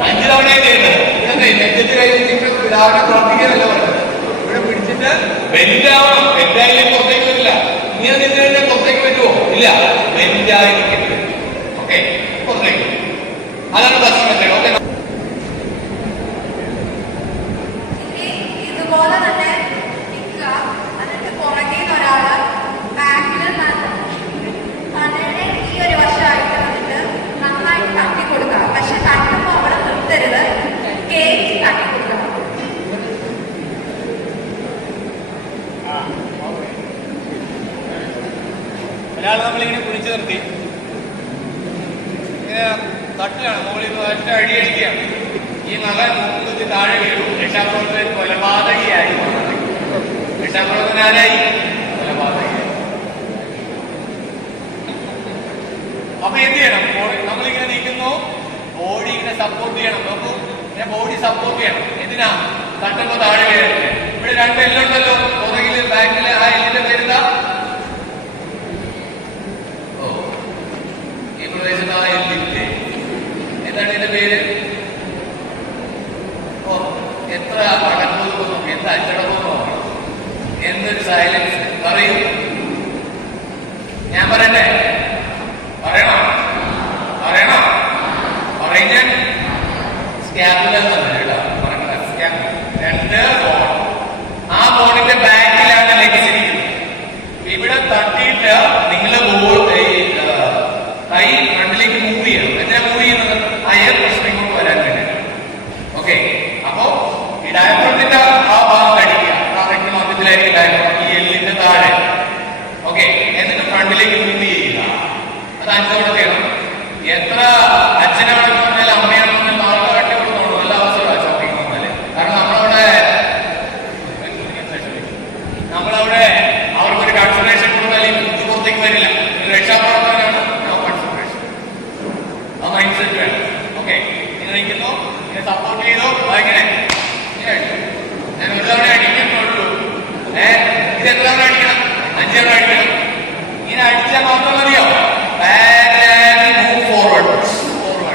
5 തവണയും ചെയ്യുന്നത്. ഇതെന്താ നെഞ്ചത്ത് കൈ വെച്ചിട്ട് രാവിലെ പ്രവർത്തിക്കാനല്ല പറഞ്ഞത്. ഇവിടെ പിടിച്ചിട്ട് ബെൻഡാവണം. ബെൻഡായാലും പുറത്തേക്ക് വരില്ല. ഇങ്ങനെ നിന്ന് കഴിഞ്ഞാൽ പുറത്തേക്ക് പറ്റുമോ? ഇല്ല, ബെൻഡായിരിക്കരുത്. ഓക്കെ, പുറത്തേക്ക്. അതാണ് പ്രശ്നം. ഓക്കെ, ഇതുപോലെ തന്നെ നിൽക്കുക. എന്നിട്ട് പുറകെ ഒരാള് ബാക്കിൽ തലയുടെ ഈ ഒരു വശമായിട്ട് വന്നിട്ട് നന്നായിട്ട് തട്ടി കൊടുക്കുക. പക്ഷെ തട്ടുമ്പോൾ അവിടെ നിർത്തരുത്, കേക്ക് തട്ടി കൊടുക്കണം. ഒരാൾ നമ്മളിങ്ങനെ പിടിച്ചു നിർത്തി ഇങ്ങനെ തട്ടിലാണ്. മുകളിൽ ഒറ്റ അടിയടിക്കുകയാണ്. ഈ മകൻ കുത്തി താഴെ വീണു. രക്ഷാപ്രവർത്തകൻ കൊലപാതകയായി മാറി. രക്ഷാപ്രവർത്തനാരായി? കൊലപാതകയായി. അപ്പൊ എന്ത് ചെയ്യണം? നമ്മളിങ്ങനെ നിൽക്കുന്നു, ബോഡി ഇങ്ങനെ സപ്പോർട്ട് ചെയ്യണം. നോക്കൂ, ഇങ്ങനെ ബോഡി സപ്പോർട്ട് ചെയ്യണം. എന്തിനാ? തട്ടുമ്പോ താഴെ വീഴരുത്. ഇവിടെ 2 എല്ലുണ്ടല്ലോ, പുറകില് ബാക്കില്. ആ എല്ലിന്റെ പേരുതാ ഈ പ്രദേശത്ത് ആ എല്ലില്ലേ? എന്താണ് ഇതിന്റെ പേര്? എത്ര അകന്നു തോന്നും, എന്ത് അച്ചടക്കമോ, എന്തൊരു സൈലൻസ്. പറയൂ, ഞാൻ പറയട്ടെ? പറയണോ? പറയണോ? പറയുന്ന സ്കാപ്പുല കേട്ടോ. പറയണ സ്കാപ്പുല. 2 ബോൺ. ആ ബോണിന്റെ ബാക്കിലാണ് ലഭിച്ചിരിക്കുന്നത്. ഇവിടെ തട്ടിയിട്ട് നിങ്ങള് കൈ ഫ്രണ്ടിലേക്ക് മൂവ് ചെയ്യണം. എന്തിനാ മൂവ് ചെയ്യുന്നത്? ആ എയർ പ്രഷർ ഇങ്ങോട്ട് വരാൻ വേണ്ടി. ഓക്കെ, അപ്പോ ഈ ഡയഫ്രത്തിന്റെ ആ ഭാഗം അടിക്കുക. കറക്റ്റ് മധ്യത്തിലായിരിക്കും ഡയഫ്രം, ഈ എല്ലിന്റെ താഴെ. ഓക്കെ, എന്നിട്ട് ഫ്രണ്ടിലേക്ക് മൂവ് ചെയ്യുക. അത് 5 തവണ ചെയ്യണം. എത്ര അച്ഛനാണെന്ന് പറഞ്ഞാൽ അമ്മയാണെന്ന് പറഞ്ഞാൽ നാളെ കാട്ടി കൊടുത്തോളൂ. നല്ല അവസരമാണ് ചോപ്പിങ് വന്നാല്. കാരണം നമ്മളവിടെ അവർക്കൊരു കൺസൾട്ടേഷൻ കൊടുത്താൽ ബുദ്ധി പുറത്തേക്ക് വരില്ല. രക്ഷാപ്രവർത്തകനാണ്. ആ മൈൻഡ് സെറ്റ് വേണം. ഓക്കെ, ഇങ്ങനെ നിൽക്കുന്നു, ഇങ്ങനെ സപ്പോർട്ട് ചെയ്തോ. ഇങ്ങനെ ഞാൻ ഒരു തവണ അടിക്കുന്നുള്ളൂ. ഇത് എത്ര തവണ അടിക്കണം? 5 തവണ അടിക്കണം. ഇങ്ങനെ അടിച്ചാൽ മാത്രം മതിയോ? ഫോർവേഡ്.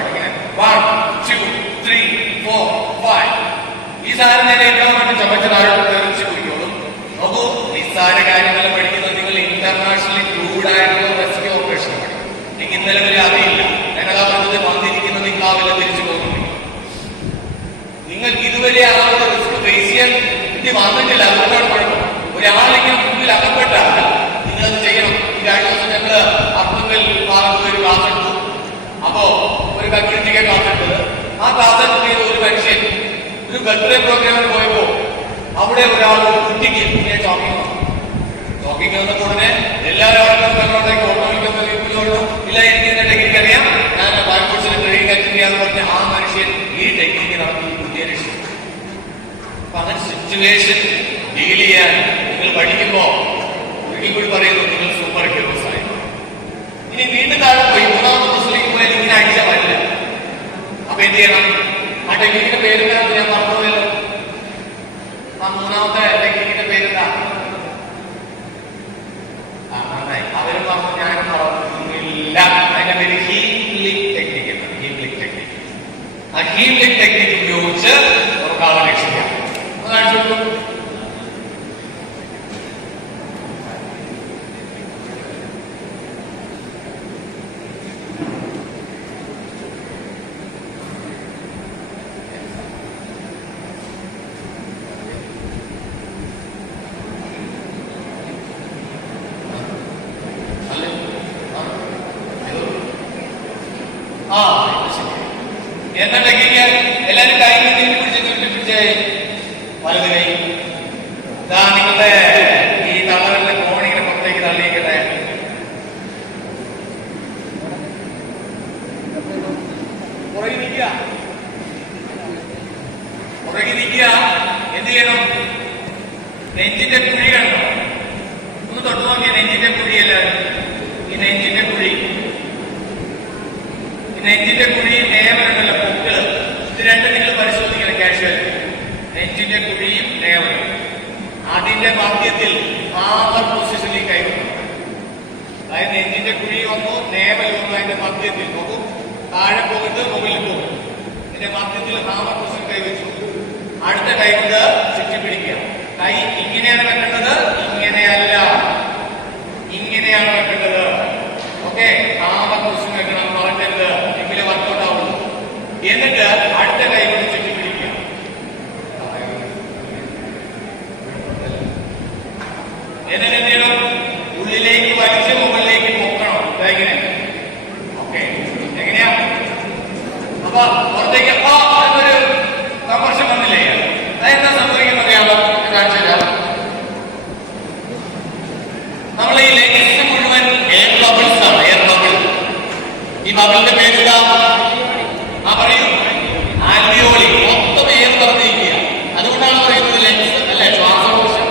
ഇങ്ങനെ 1 2 3 4 5. ഈ സാധനം തന്നെ ഏറ്റവും ചുമച്ച് താഴോട്ട് തെറിച്ച് കുടിക്കോളും. നോക്കൂ, നിസ്സാര കാര്യങ്ങൾ പഠിക്കുന്നത് നിങ്ങൾ ഇന്റർനാഷണലി ക്രൂഡ് ആയിട്ടുള്ള റെസ്ക്യൂ ഓപ്പറേഷൻ പഠിക്കും. നിങ്ങൾക്ക് ഇന്നലെ വരെ അറിയില്ല. ഞങ്ങളാ പറഞ്ഞത് വന്നിരിക്കുന്നത് നിങ്ങളാവില്ല തിരിച്ചു പോകുന്നു. നിങ്ങൾക്ക് ഇതുവരെ ആ ഒരു റിസ്ക് ഫേസ് ചെയ്യാൻ വേണ്ടി വന്നിട്ടില്ല. അതുകൊണ്ടാണ് കുഴപ്പം. ഒരാളിങ്ങനെ മുന്നിൽ അകപ്പെട്ടാൽ നിങ്ങളത് ചെയ്യണം. ഈ കഴിഞ്ഞ ദിവസം ഞങ്ങള് അബ്ദുൽ ഭാഗത്ത് ഒരു ക്ലാസ് എടുത്തു. അപ്പോ ഒരു കമ്മ്യൂണിറ്റിക്ക് ക്ലാസ് എടുത്തത്. ആ ക്ലാസ് അറ്റൻഡ് ചെയ്ത ഒരു മനുഷ്യൻ ഒരു ബർത്ത്ഡേ പ്രോഗ്രാമിന് പോയപ്പോ അവിടെ ഒരാൾ കുട്ടിക്ക് ഇങ്ങനെ ടോക്കിംഗ് വന്നപ്പോൾ ഉടനെ എല്ലാവരും ഇല്ല, എനിക്ക് എന്റെ ടെക്നിക്ക് അറിയാം, ഞാൻ ഫയർഫോഴ്സിൽ ട്രെയിനിങ് അറ്റൻഡ് ചെയ്യാന്ന് പറഞ്ഞ ആ മനുഷ്യൻ ഈ ടെക്നിക്ക് നടത്തി കുട്ടിയെ രക്ഷിച്ചു. അപ്പൊ അങ്ങനെ സിറ്റുവേഷൻ ഡീൽ ചെയ്യാൻ നിങ്ങൾ പഠിക്കുമ്പോ ഒരിക്കൽ കൂടി പറയുന്നു, നിങ്ങൾ സൂപ്പർ ഹീറോസ് ആയി. ഇനി വീണ്ടും താഴെ പോയി 3ാമത്തെ ദിവസത്തിലേക്ക് പോയാൽ ഇങ്ങനെ അടിച്ചാൽ പറ്റില്ല. അപ്പൊ എന്ത് ചെയ്യണം? ആ ടെക്നിക്കിന്റെ പേരെന്താ? ഞാൻ പറഞ്ഞതല്ലോ. ആ 3ാമത്തെ ടെക്നിക്കിന്റെ പേരെന്താ? നന്നായി. അവരും പറഞ്ഞു ഞാൻ ആ ഹീലിംഗ് ടെക്നിക്ക് ഉപയോഗിച്ച് നമുക്ക് ആളെ രക്ഷിക്കാം. ഒന്ന് കാണിച്ചു കൊടുക്കും. എന്താ ടെക്നിക്ക്? എല്ലാവരും കൈ പിടിച്ച് വലത് കൈ ഇതാ നിങ്ങളുടെ ഈ തളറിന്റെ കോണിങ്ങനെ പുറത്തേക്ക് തള്ളിയിക്കട്ടെ. പുറകെ നിൽക്കുക. എന്ത് ചെയ്യണം? നെഞ്ചിന്റെ കുഴി കണ്ടോ? ഒന്ന് തൊട്ട് നോക്കിയ നെഞ്ചിന്റെ കുഴിയല്ല. ഈ നെഞ്ചിന്റെ കുഴി നേവലുണ്ടല്ലോ, പൊക്കള്, ഇത് രണ്ടും നിങ്ങൾ പരിശോധിക്കണം. കാഷ്വൽ നെഞ്ചിന്റെ കുഴിയും നേവലും, അതിന്റെ മധ്യത്തിൽ ഹാമർ പൊസിഷനിൽ കൈവന്നു. അതായത് നെഞ്ചിന്റെ കുഴി വന്നു, നേവൽ വന്നു, അതിന്റെ മധ്യത്തിൽ നോക്കും. താഴെ പോകരുത്, മുകളിൽ പോകും. ഇതിന്റെ മധ്യത്തിൽ ഹാമർ പൊസിഷൻ കൈവച്ചു. അടുത്ത കൈ കൊണ്ട് ചുറ്റിപ്പിടിക്കുക. കൈ ഇങ്ങനെയാണ് വെക്കേണ്ടത്, ഇങ്ങനെയല്ല, ഇങ്ങനെയാണ് വെക്കേണ്ടത്. ഓക്കെ, ഹാമർ പൊസിഷൻ വെക്കണം, മറക്കരുത്, എങ്കിലും വർക്കൗട്ട് ആവുള്ളൂ. എന്നിട്ട് അടുത്ത കൈ കൊണ്ട് ചുറ്റിപ്പിടിക്കുക. എന്നിട്ട് എന്ത് ചെയ്യണം? ഉള്ളിലേക്ക് വലിച്ച് മുകളിലേക്ക് പൊക്കണം. ഇങ്ങനെ. ഓക്കെ, എങ്ങനെയാ? അപ്പൊ പുറത്തേക്ക് എന്നൊരു കമർഷം വന്നില്ലേ? അതെന്താ സംഭവിക്കുന്നത് അറിയാമോ? കാണിച്ചു തരാം. നമ്മൾ ഈ ലെഗ്സ് മുഴുവൻ എയർ ബബിൾസ് ആണ്. Air bubble. ഈ ബബിളിന്റെ പേരില്ല. ആ പറയൂ. ആൽവിയോളി. മൊത്തം എയർ പറഞ്ഞിരിക്കുക. അതുകൊണ്ടാണ് പറയുന്നത് ലെഗ്സ് അല്ലെ? ശ്വാസകോശം.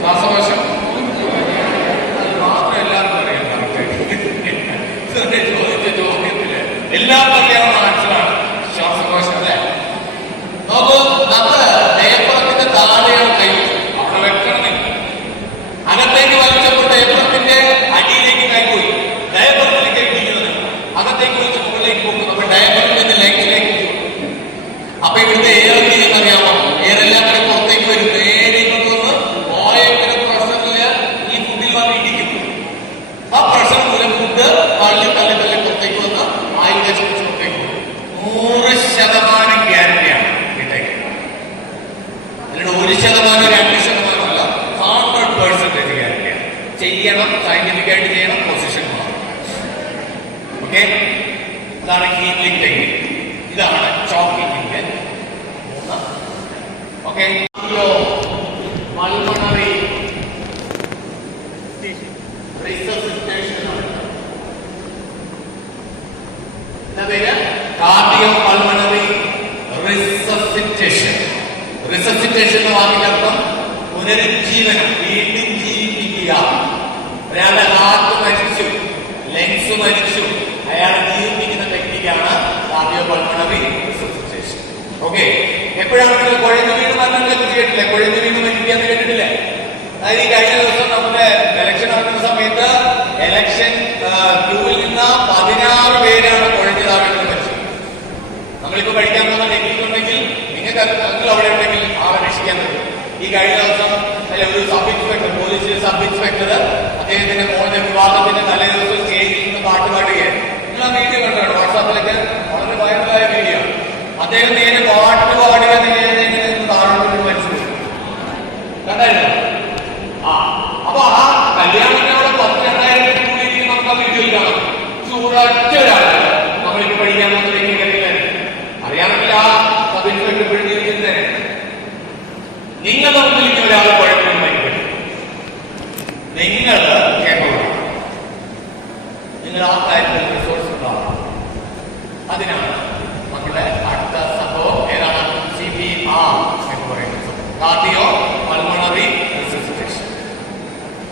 ശ്വാസകോശം അത് മാത്രം എല്ലാവർക്കും അറിയാം. ചോദിച്ച ചോദ്യത്തില് എല്ലാവർക്കും അറിയാവുന്ന ആൻസറാണ് ശ്വാസകോശം അല്ലെ? നോക്കൂ, നമ്മള് ഡയഫ്രത്തിന്റെ താഴെയാണ് കൈ. അവിടെ വെക്കണമെങ്കിൽ അകത്തേക്ക് വലിച്ചപ്പോൾ ഡയഫ്രത്തിന്റെ അടിയിലേക്ക് കൈപോയി. ഡയഫ്രത്തിലേക്ക് പിടിക്കുന്നത് അകത്തേക്ക് വെച്ച് മുകളിലേക്ക് പോകും. അപ്പൊ ഡയഫ്രത്തിന്റെ ലെഗിലേക്ക്. അപ്പൊ ഇവിടുത്തെ എയർ എങ്ങനെയെന്ന് അറിയാമോ? എയർ എല്ലാം കൂടെ പുറത്തേക്ക് വരും. നേരെ കൊണ്ടുവന്ന് ഭയങ്കര പ്രഷറില് ഈ ഫുഡിൽ വന്ന് ഇടിക്കും. ആ പ്രഷർ മൂലം ഫുഡ് തള്ളി പുറത്തേക്ക് വന്ന് ആയുധം പുറത്തേക്ക് പോകും. 100% ഗ്യാരണ്ടിയാണ് ഇട്ടേക്ക്. അതിലൂടെ 1%, 2% അല്ല, 100% ഗ്യാരണ്ടിയാണ്. ചെയ്യണം, സയന്റിഫിക് ആയിട്ട് ചെയ്യണം, പൊസിഷൻ മാറും. ഓക്കെ, ഇതാണ് ഹീലിംഗ് ടെക്നിക്. ഇതാണ് ചോക്കിങ്ങിന്റെ 3. ഓക്കെ, പൾമണറി റിസസിറ്റേഷൻ ആണ്. എന്താ പേര്? Cardio pulmonary resuscitation. റിസസിറ്റേഷൻ എന്ന വാക്കിന്റെ അർത്ഥം പുനരുജ്ജീവനം, വീണ്ടും ജീവിപ്പിക്കുക. ഒരാളുടെ ഹാർട്ട് മരിച്ചു, ലെങ്സ് മരിച്ചു, അയാളെ ജീവിപ്പിക്കുന്ന ടെക്നിക്കാണ് കാർഡിയോ പൾമണറി റിസസിറ്റേഷൻ. ഓക്കെ, എപ്പോഴാണ് നിങ്ങൾ കുഴഞ്ഞു വീണ് മരണങ്ങളെ കുറിച്ച് കേട്ടില്ലേ? കുഴഞ്ഞു വീണ് മരിക്കാന്ന് കേട്ടിട്ടില്ലേ? അതായത് ഈ കഴിഞ്ഞ ദിവസം നമ്മുടെ ഇലക്ഷൻ നടക്കുന്ന സമയത്ത് ഇലക്ഷൻ ക്യൂവിൽ നിന്ന് 16 പേരാണ് കുഴഞ്ഞതാവേണ്ടത് മരിച്ചത്. നമ്മളിപ്പോ കഴിക്കാൻ പോകുന്ന ടെക്നിക്ക് ഉണ്ടെങ്കിൽ നിങ്ങൾക്ക് അവിടെ ഉണ്ടെങ്കിൽ ആളെ രക്ഷിക്കാൻ പറ്റും. ഈ കഴിഞ്ഞ ദിവസം അല്ലെ ഒരു സബ് ഇൻസ്പെക്ടർ, പോലീസിലെ സബ് ഇൻസ്പെക്ടർ അദ്ദേഹത്തിന്റെ മോന്റെ വിവാഹത്തിന്റെ തലേ ദിവസം സ്റ്റേജിൽ നിന്ന് പാട്ട് പാടുകയാണ്. നിങ്ങൾ ആ വീഡിയോ കണ്ടാണ്? വാട്സാപ്പിലൊക്കെ വളരെ വൈറലായ വീഡിയോ. അദ്ദേഹം നേരെ പാട്ട് പാടുക താഴോട്ട് മരിച്ചുപോയി. കണ്ടായിരുന്നു? അപ്പൊ ആ കല്യാണത്തിനോട് 10,000 കൂടിയിരിക്കും. നമുക്ക് ആ വീഡിയോയിൽ കാണാം. ചൂടൊറ്റ ഒരാൾ നമ്മളിപ്പോ പഠിക്കാൻ പോകുന്ന ടെക്നിക്കല്ലേ അറിയാമെങ്കിൽ ആ സബ് ഇൻസ്പെക്ടർ പിടിച്ചിരിക്കുന്നേ. നിങ്ങൾ തമ്മിലേക്ക് ഒരാൾ കുഴപ്പമില്ലെങ്കിൽ നിങ്ങൾ കേൾക്കണം. നിങ്ങൾ ആ കാര്യത്തിൽ റിസോഴ്സ് ഉണ്ടാവണം. അതിനാണ് മക്കളെ അടുത്ത സംഭവം ഏതാണ്? CPR എന്ന് പറയുന്നത്, കാർഡിയോ പൾമണറി റിസസിറ്റേഷൻ.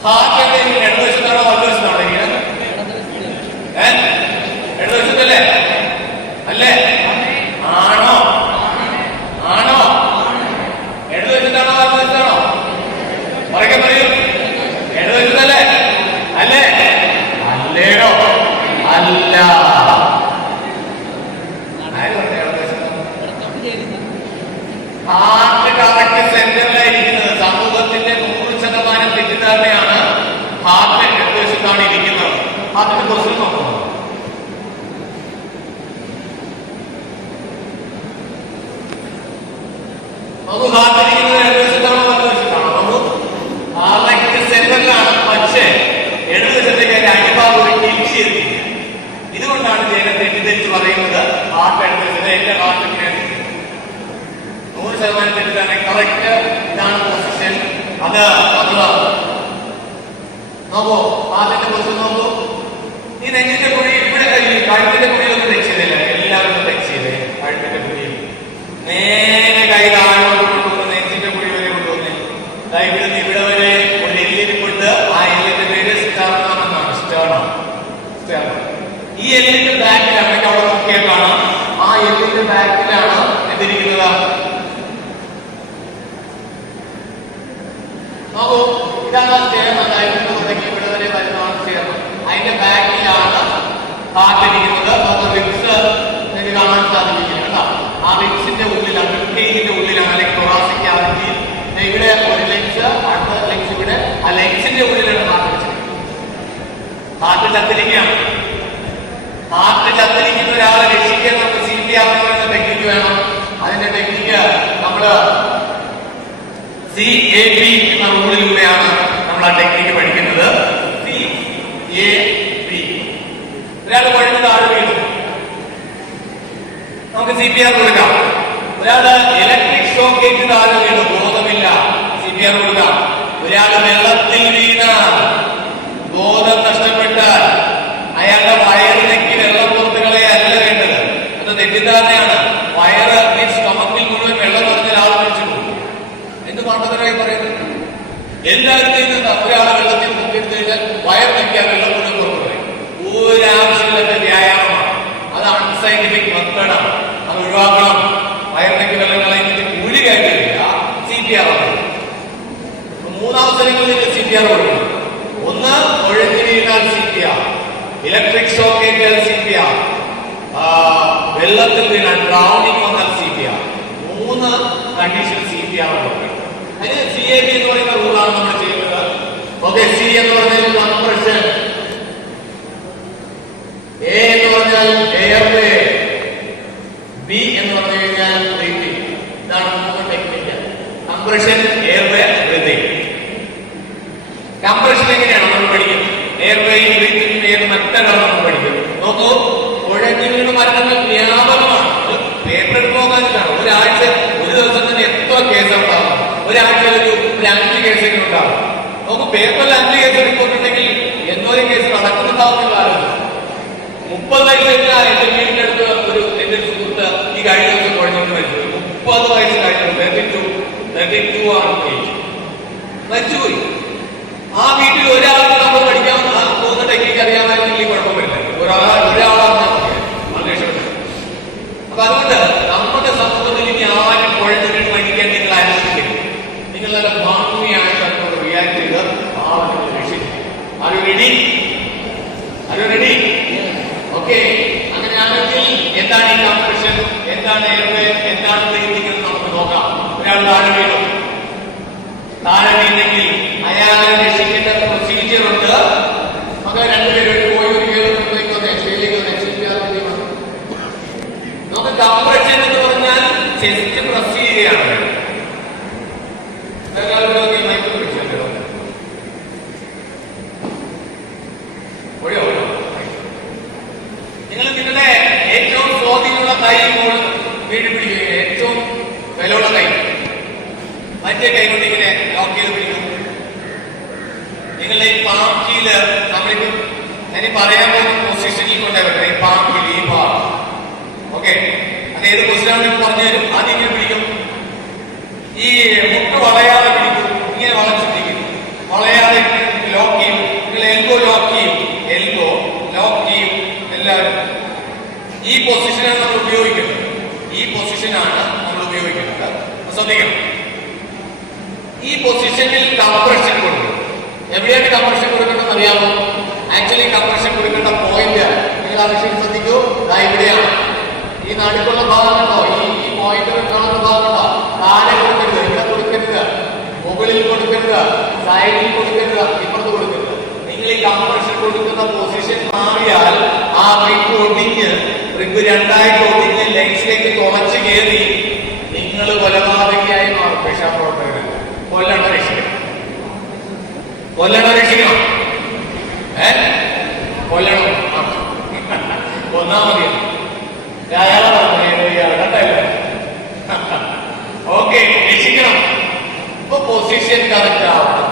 ഹാർട്ടിന്റെ ഇടതുവശത്താണോ വലതുവശത്താണോ? ഇങ്ങനെ ഇടതുവശത്തല്ലേ? അല്ലേ? ആണോ? ആണോ? ഇടതുവശത്താണോ വലതുവശത്താണോ? പറയൊക്കെ പറയൂ. ഇടതുവശത്തല്ലേ? അല്ലേ? അല്ലേടോ? അല്ല. ഹാർട്ട് കറക്റ്റ് സെന്ററിലായിരിക്കുന്നത്. സമൂഹത്തിന്റെ 100% തെറ്റിദ്ധാരണയാണ് ഹാർട്ട് ഇടതുവശത്താണ് ഇരിക്കുന്നത്. ഹാർട്ടിന്റെ പൊസിഷൻ നോക്കണം. നമുക്ക് ഹാർട്ട് ഇരിക്കുന്നത് ഇടതുവശത്താണോ വലതുവശത്താണോ? നമുക്ക് ഹാർട്ട് സെന്ററിലാണ്. പക്ഷേ ഇടതുവശത്തേക്ക് അതിന്റെ അടിഭാഗം ഒരു ടിൽറ്റ് ചെയ്തിരിക്കുക. ഇതുകൊണ്ടാണ് ജനം തെറ്റിദ്ധരിച്ച് പറയുന്നത് ഹാർട്ട് ഇടതുവശത്ത്. എന്റെ ഹാർട്ട് ഇങ്ങനെ 100% തെറ്റിദ്ധാരണ. കറക്റ്റ് ഇതാണ് പൊസിഷൻ. അത് നോക്കൂ, ഹാർട്ടിന്റെ പൊസിഷൻ നോക്കൂ. ഈ നെഞ്ചിന്റെ കുഴി ഇവിടെ കഴിയും. കഴുത്തിന്റെ കുഴിയൊന്നും ടച്ച് ചെയ്തില്ല. എല്ലാവരും ടച്ച് ചെയ്തേ. കഴുത്തിന്റെ കുഴിയിൽ നേരെ കൈ താഴോട്ട് കൊണ്ടുവന്ന് നെഞ്ചിന്റെ കുഴി വരെ കൊണ്ടുവന്നേ. ഇവിടുന്ന് ഇവിടെ വരെ ഒരു എല്ലിന് കൊണ്ട് ആ എല്ലിന്റെ പേര് സ്റ്റെർണം എന്നാണ്. സ്റ്റെർണം. ഈ എല്ലിന്റെ ബാക്കിലാണ് അവിടെ നോക്കിയാൽ കാണാം. ആ എല്ലിന്റെ ബാക്കിലാണ് എന്തിരിക്കുന്നത്? നോക്കൂ, ഇതാണ് സ്റ്റെർണം. ഇവിടെ വരെ വരുന്നതാണ് സ്റ്റെർണം. അതിന്റെ ബാക്കിലാണ് ഹാർട്ടിരിക്കുന്നത്. നമുക്ക് റിബ്സ് നിങ്ങൾക്ക് കാണാൻ സാധിക്കില്ല. ആ റിബ്സിന്റെ ഉള്ളിലാണ്, റിബ്കേജിന്റെ ഉള്ളിലാണ്, അല്ലെങ്കിൽ തൊറാസിക് ക്യാവിറ്റിയിൽ ഇവിടെ ഒരു ലെൻസ്, അടുത്ത ലെൻസ് ഇവിടെ. ആ ലെൻസിന്റെ ഉള്ളിലാണ് ഹാർട്ട് വെച്ചിരിക്കുന്നത്. ഹാർട്ട് ചത്തിരിക്കുകയാണ്. ഹാർട്ട് ചത്തിരിക്കുന്ന ഒരാളെ രക്ഷിക്കാൻ നമുക്ക് CPR എന്ന ടെക്നിക്ക് വേണം. അതിന്റെ ടെക്നിക്ക് നമ്മള് CAP എന്ന റൂളിലൂടെയാണ് നമ്മൾ ആ ടെക്നിക്ക് പഠിക്കുന്നത്. CAP. ഒരാൾ പഠിച്ച് താഴെ വീണു, നമുക്ക് CPR കൊടുക്കാം. ഒരാള് ഇലക്ട്രിക് ഷോക്ക് ഏറ്റ് താഴെ വീണു, ബോധമില്ല, CPR കൊടുക്കാം. ഒരാൾ വെള്ളത്തിൽ വീണ ബോധം നഷ്ടപ്പെട്ടാൽ അയാളുടെ വയറിലേക്ക് വെള്ളം പുറത്തുകളെ അല്ല വേണ്ടത്. അത് തെറ്റിദ്ധാരണയാണ്. വയറ് മീൻസ് സ്റ്റൊമക്കിൽ മുഴുവൻ വെള്ളം നിറഞ്ഞ ആൾ മരിച്ചു പോകും. എന്ത് പാട്ടതരായി പറയുന്നത്? എല്ലാവരും ചെയ്യുന്നത് ഒരാളെ വെള്ളത്തിൽ മുക്കിയെടുത്ത് കഴിഞ്ഞാൽ വയർ നിൽക്കാൻ വെള്ളം മുഴുവൻ പുറത്തു പറയും. ഒരാവശ്യമില്ലാത്ത വ്യായാമമാണ്. അത് അൺസയന്റിഫിക് മെത്തേഡാണ്. അത് ഒഴിവാക്കണം. വയറിലേക്ക് വെള്ളം കളയുന്നതിന് ഒരു കാര്യമില്ല. CPR മൂന്നവസരങ്ങളിൽ CPR കൊടുക്കണം. ഒന്ന്, ഒഴുകി വീണാൽ CPR, ഇലക്ട്രിക് ഷോക്ക് ഏറ്റാൽ CPR, വെള്ളത്തിൽ വീണാൽ ഡ്രൗണിംഗ് വന്നാൽ CPR. 3 കണ്ടീഷൻ CPR കൊടുക്കണം. അതിന് CAP എന്ന് പറയുന്ന റൂളാണ് നമ്മൾ ചെയ്യുന്നത്. ഓക്കെ, C എന്ന് പറഞ്ഞാൽ കംപ്രഷൻ, A എന്ന് പറഞ്ഞാൽ എയർവേ, B എന്ന് പറഞ്ഞു കഴിഞ്ഞാൽ ബ്രീത്തിങ്. ഇതാണ് 3 technique. Compression, airway, breathing. Compression എങ്ങനെയാണ് നമ്മൾ പഠിക്കും? എയർവേയും ബ്രീത്തിങ് ഏത് മെത്തഡാണ് നമ്മൾ പഠിക്കും? നോക്കൂ, കുഴഞ്ഞു വീണ് മരണങ്ങൾ വ്യാപകമാണ്. പേപ്പർ എടുത്ത് നോക്കാനിട്ടാണ്. ഒരാഴ്ച, ഒരു ദിവസം തന്നെ എത്ര കേസ് ഉണ്ടാകും? ഒരാഴ്ച ഒരു 5 കേസെങ്കിലും ഉണ്ടാകും. നോക്കൂ, പേപ്പറിൽ 5 കേസ് റിപ്പോർട്ട് ഉണ്ടെങ്കിൽ എന്തോരം കേസ് നടക്കുന്നുണ്ടാവുന്ന കാലത്ത് 30 വയസ്സുള്ള എന്റെ വീടിന്റെ അടുത്ത് എന്റെ സുഹൃത്ത് ഈ കഴിഞ്ഞ ദിവസം കുഴഞ്ഞിട്ട് മരിച്ചു. 30 വയസ്സ് കഴിഞ്ഞു, 32 ആണ് മരിച്ചുപോയി. ആ വീട്ടിൽ ഒരാൾക്ക് നമ്മൾ പഠിക്കാൻ പോകുന്ന ടെക്നിക്ക് അറിയാമായിരുന്നെങ്കിൽ കുഴപ്പമില്ല. ഒരാളാണ് അപ്പൊ അതുകൊണ്ട് നമ്മുടെ സമൂഹത്തിൽ ഇനി ആരും കുഴഞ്ഞു വീണ് മരിക്കാൻ നിങ്ങൾ അനുവദിക്കില്ല. നിങ്ങൾ നല്ല മാന്യമായിട്ട് അതിനോട് റിയാക്ട് ചെയ്ത് ആളെ രക്ഷിക്കും. റെഡി? ഓക്കെ. അങ്ങനെയാണെങ്കിൽ എന്താണ് ഈ കംപ്രഷൻ, എന്താണ് എയർവേ, എന്താണ് ബ്രീത്തിങ് എന്ന് നമുക്ക് നോക്കാം. ഒരാൾ താഴെ വീണെങ്കിൽ അയാളെ രക്ഷിക്കേണ്ട പ്രൊസീജിയർ ഉണ്ട്. നമുക്ക് 2 പേര് പോയി ഒരു നമുക്ക് കംപ്രഷൻ എന്ന് പറഞ്ഞാൽ ചെസ്റ്റ് പ്രസ് ചെയ്യുകയാണ്. നിങ്ങൾ നിങ്ങളുടെ ഏറ്റവും സ്വാധീനമുള്ള കൈ വീട് പിടിക്കുക. ഏറ്റവും വിലയുള്ള കൈ മറ്റേ കൈ കൊണ്ട് ഇങ്ങനെ ലോക്ക് ചെയ്ത് പിടിക്കും. നിങ്ങളുടെ ഈ പാം കീല് നമ്മളിപ്പം ഞാൻ പറയാൻ പോകുന്ന പൊസിഷനിൽ കൊണ്ടേ പറ്റും. ഈ പാം കീൽ, ഈ ഭാഗം. ഓക്കെ, അത് ഏത് പൊസിഷനാണെന്ന് പറഞ്ഞു തരും. ആദ്യം ഇങ്ങനെ പിടിക്കും. ഈ മുട്ട് വളയാതെ പിടിക്കും. ഇങ്ങനെ വളച്ചിട്ടിരിക്കും. വളയാതെ ലോക്ക് ചെയ്യും. നിങ്ങൾ എൽബോ ലോക്ക് ചെയ്യും. എല്ലാവരും ഈ പൊസിഷനാണ് നമ്മൾ ഉപയോഗിക്കുന്നത്. ശ്രദ്ധിക്കണം. ഈ പൊസിഷനിൽ കംപ്രഷൻ കൊടുക്കും. എവിടെയാണ് കംപ്രഷൻ കൊടുക്കേണ്ടത് അറിയാമോ? ആക്ച്വലി കംപ്രഷൻ കൊടുക്കേണ്ട പോയിന്റ് നിങ്ങൾ ആവശ്യം ശ്രദ്ധിക്കൂ. ഇവിടെയാണ്. ഈ നടുക്കുള്ള ഭാഗം കണ്ടോ? ഈ പോയിന്റ് കാണുന്ന ഭാഗം കണ്ടോ? കൊടുക്കുക, സൈഡിൽ കൊടുക്കരുത്, ഇപ്പുറത്ത് കൊടുക്കരുത്. നിങ്ങൾ ഈ കംപ്രഷൻ കൊടുക്കുന്ന പൊസിഷൻ മാറിയാൽ ആ റിഗ് ഒടിഞ്ഞ്, റിഗ് രണ്ടായിട്ട് ഒടിഞ്ഞ് ലെഗ്സിലേക്ക് തുളച്ച് കയറി നിങ്ങൾ കൊലപാതകയായി മാറും. രക്ഷാപ്രവർത്തകരല്ല, കൊല്ലണ രക്ഷിക്കണം, കൊല്ലണ രക്ഷിക്കണം, കൊല്ലണം, കൊന്നാ മതി. അയാളെ പറഞ്ഞു കണ്ടല്ലേ? ഓക്കെ, രക്ഷിക്കണം. ഇപ്പൊ പൊസിഷൻ കറക്റ്റ് ആവണം.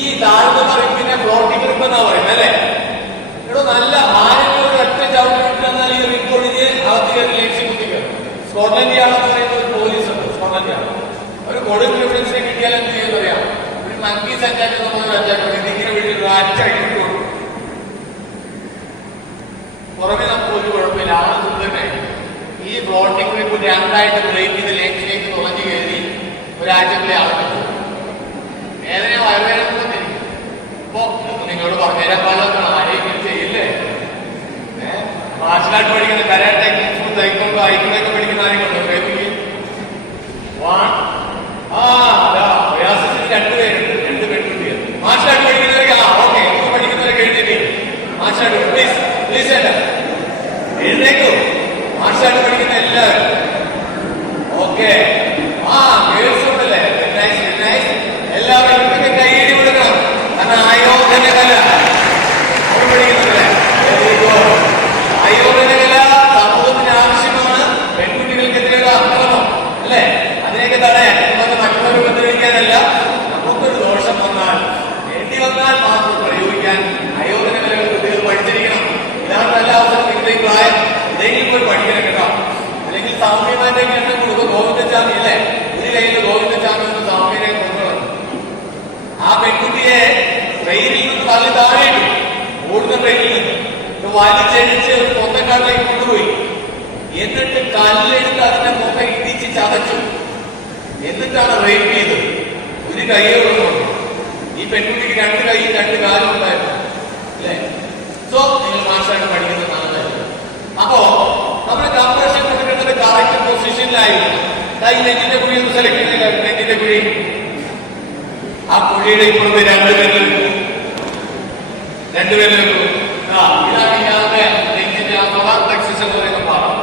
ഈ താഴ്ന്ന റിപ്പിനെ ഫ്ലോട്ടിംഗ് റിപ്പ് എന്നാ പറയുന്നത് അല്ലേ? ഇവിടെ നല്ല ആരെങ്കിലും ഒറ്റ ചവിട്ടിട്ടാൽ ഈ റിപ്പ് ഒഴിഞ്ഞ് അകത്ത് കയറി ലെഗ്സ് കുത്തിക്കണം. സ്കോട്ട്ലൻഡ് യാർഡ് പറയുന്ന ഒരു പോലീസ് ഉണ്ട്, സ്കോട്ട്ലൻഡ് യാർഡ്. ഒരു കൊടും എവിഡൻസിനെ കിട്ടിയാൽ എന്ത് ചെയ്യുന്ന പറയാം, ഒരു മങ്കീസ് അറ്റാക്ക് എന്നൊരു അറ്റാക്ക് ഇതിങ്ങനെ വിളിച്ചിട്ട് അറ്റാക്ക് കൊടുക്കും. പുറമെ നമുക്ക് ഒരു കുഴപ്പമില്ല, ആള് സുന്ദരനായി. ഈ ഫ്ലോട്ടിംഗ് റിപ്പ് രണ്ടായിട്ട് ബ്രേക്ക് ചെയ്ത് ലെഗ്സിലേക്ക് തുളഞ്ഞു കയറി ഒരാഴ്ചത്തിലെ ആളുകൾ വേദന വയറുവേദന തന്നെ. അപ്പൊ നിങ്ങളോട് പറഞ്ഞുതരാൻ പാടില്ല, ആരെയും ചെയ്യില്ലേ? മാർഷൽ ആർട്ട് പഠിക്കുന്ന കരാട്ടെ, തൈക്കൊണ്ടോ ഐക്കൊണ്ടൊക്കെ പഠിക്കുന്ന ആരെയുണ്ടോ? പ്രയാസത്തിന് രണ്ടുപേരുണ്ട്, രണ്ട് പെൺകുട്ടികൾ. മാർഷൽ ആർട്ട് പഠിക്കുന്നവരൊക്കെ ഓക്കെ, പഠിക്കുന്നവരൊക്കെ എഴുതിയിട്ട് മാർഷൽ ആർട്ട് പ്ലീസ് പ്ലീസ് എഴുന്നേക്കോ. മാർഷൽ ആർട്ട് പഠിക്കുന്ന എല്ലാവരും ഓക്കെ. ഗേൾസ് ഉണ്ടല്ലേ? എല്ലാവരും കൈയ്യടി കൊടുക്കണം. കാരണം ആയോധന കല അവർ പഠിക്കുന്നുണ്ടല്ലേ? ആയോധന കല സമൂഹത്തിന് ആവശ്യമാണ്. പെൺകുട്ടികൾക്കെതിരെയുള്ള അക്രമം അല്ലെ, അതിനെയൊക്കെ തടയാൻ, മറ്റുള്ളവരെ ഉപദ്രവിക്കാനല്ല. നമുക്കൊരു ദോഷം വന്നാൽ, വേണ്ടി വന്നാൽ മാത്രം പ്രയോഗിക്കാൻ ആയോധന കലകൾ കുട്ടികൾ പഠിച്ചിരിക്കണം. ഇതാണ് നല്ല അവസരം. നിങ്ങളുടെ പ്രായം ഇതെങ്കിലും പോയി പഠിക്കണം കേട്ടോ. അല്ലെങ്കിൽ സൗമ്യമാന്റെ എണ്ണം കൊടുക്കും. ഗോവിന്ദചാമി അല്ലെ, ഒരു കയ്യിൽ ഗോവിന്ദചാമി എന്ന് സൗമ്യനെ കൊണ്ടുവന്നു. ആ പെൺകുട്ടിയെ ട്രെയിനിൽ നിന്ന് തള്ളി താഴെയിട്ടു, ഓടുന്ന ട്രെയിനിൽ നിന്ന് വലിച്ചടിച്ച് പൊന്തക്കാട്ടിലേക്ക് കൊണ്ടുപോയി. എന്നിട്ട് കല്ലെടുത്ത് അതിന്റെ മുഖ ഇടിച്ച് ചതച്ചു. എന്നിട്ടാണ് റേപ്പ് ചെയ്തത്. ഒരു കൈയോട് ഈ പെൺകുട്ടിക്ക് രണ്ട് കൈയും രണ്ട് കാലും ഉണ്ടായിരുന്നു അല്ലെ? സോ നിങ്ങൾ മാഷായിട്ട് പഠിക്കുന്നത് നല്ലതായിരുന്നു. അപ്പോ നമ്മൾ കംപ്രഷൻ കൊടുക്കേണ്ടത് കറക്റ്റ് പൊസിഷനിലായിരുന്നു. നെറ്റിന്റെ കുഴി ഒന്ന് സെലക്ട് ചെയ്തില്ല, നെറ്റിന്റെ കുഴി. ആ കുഴിയുടെ ഇപ്പുറത്ത് രണ്ടുപേരും വെക്കും. ഇതാണ് ഇയാളുടെ നെറ്റിന്റെ ആ സോളാർ പ്ലെക്സസ് എന്ന് പറയുന്ന ഭാഗം.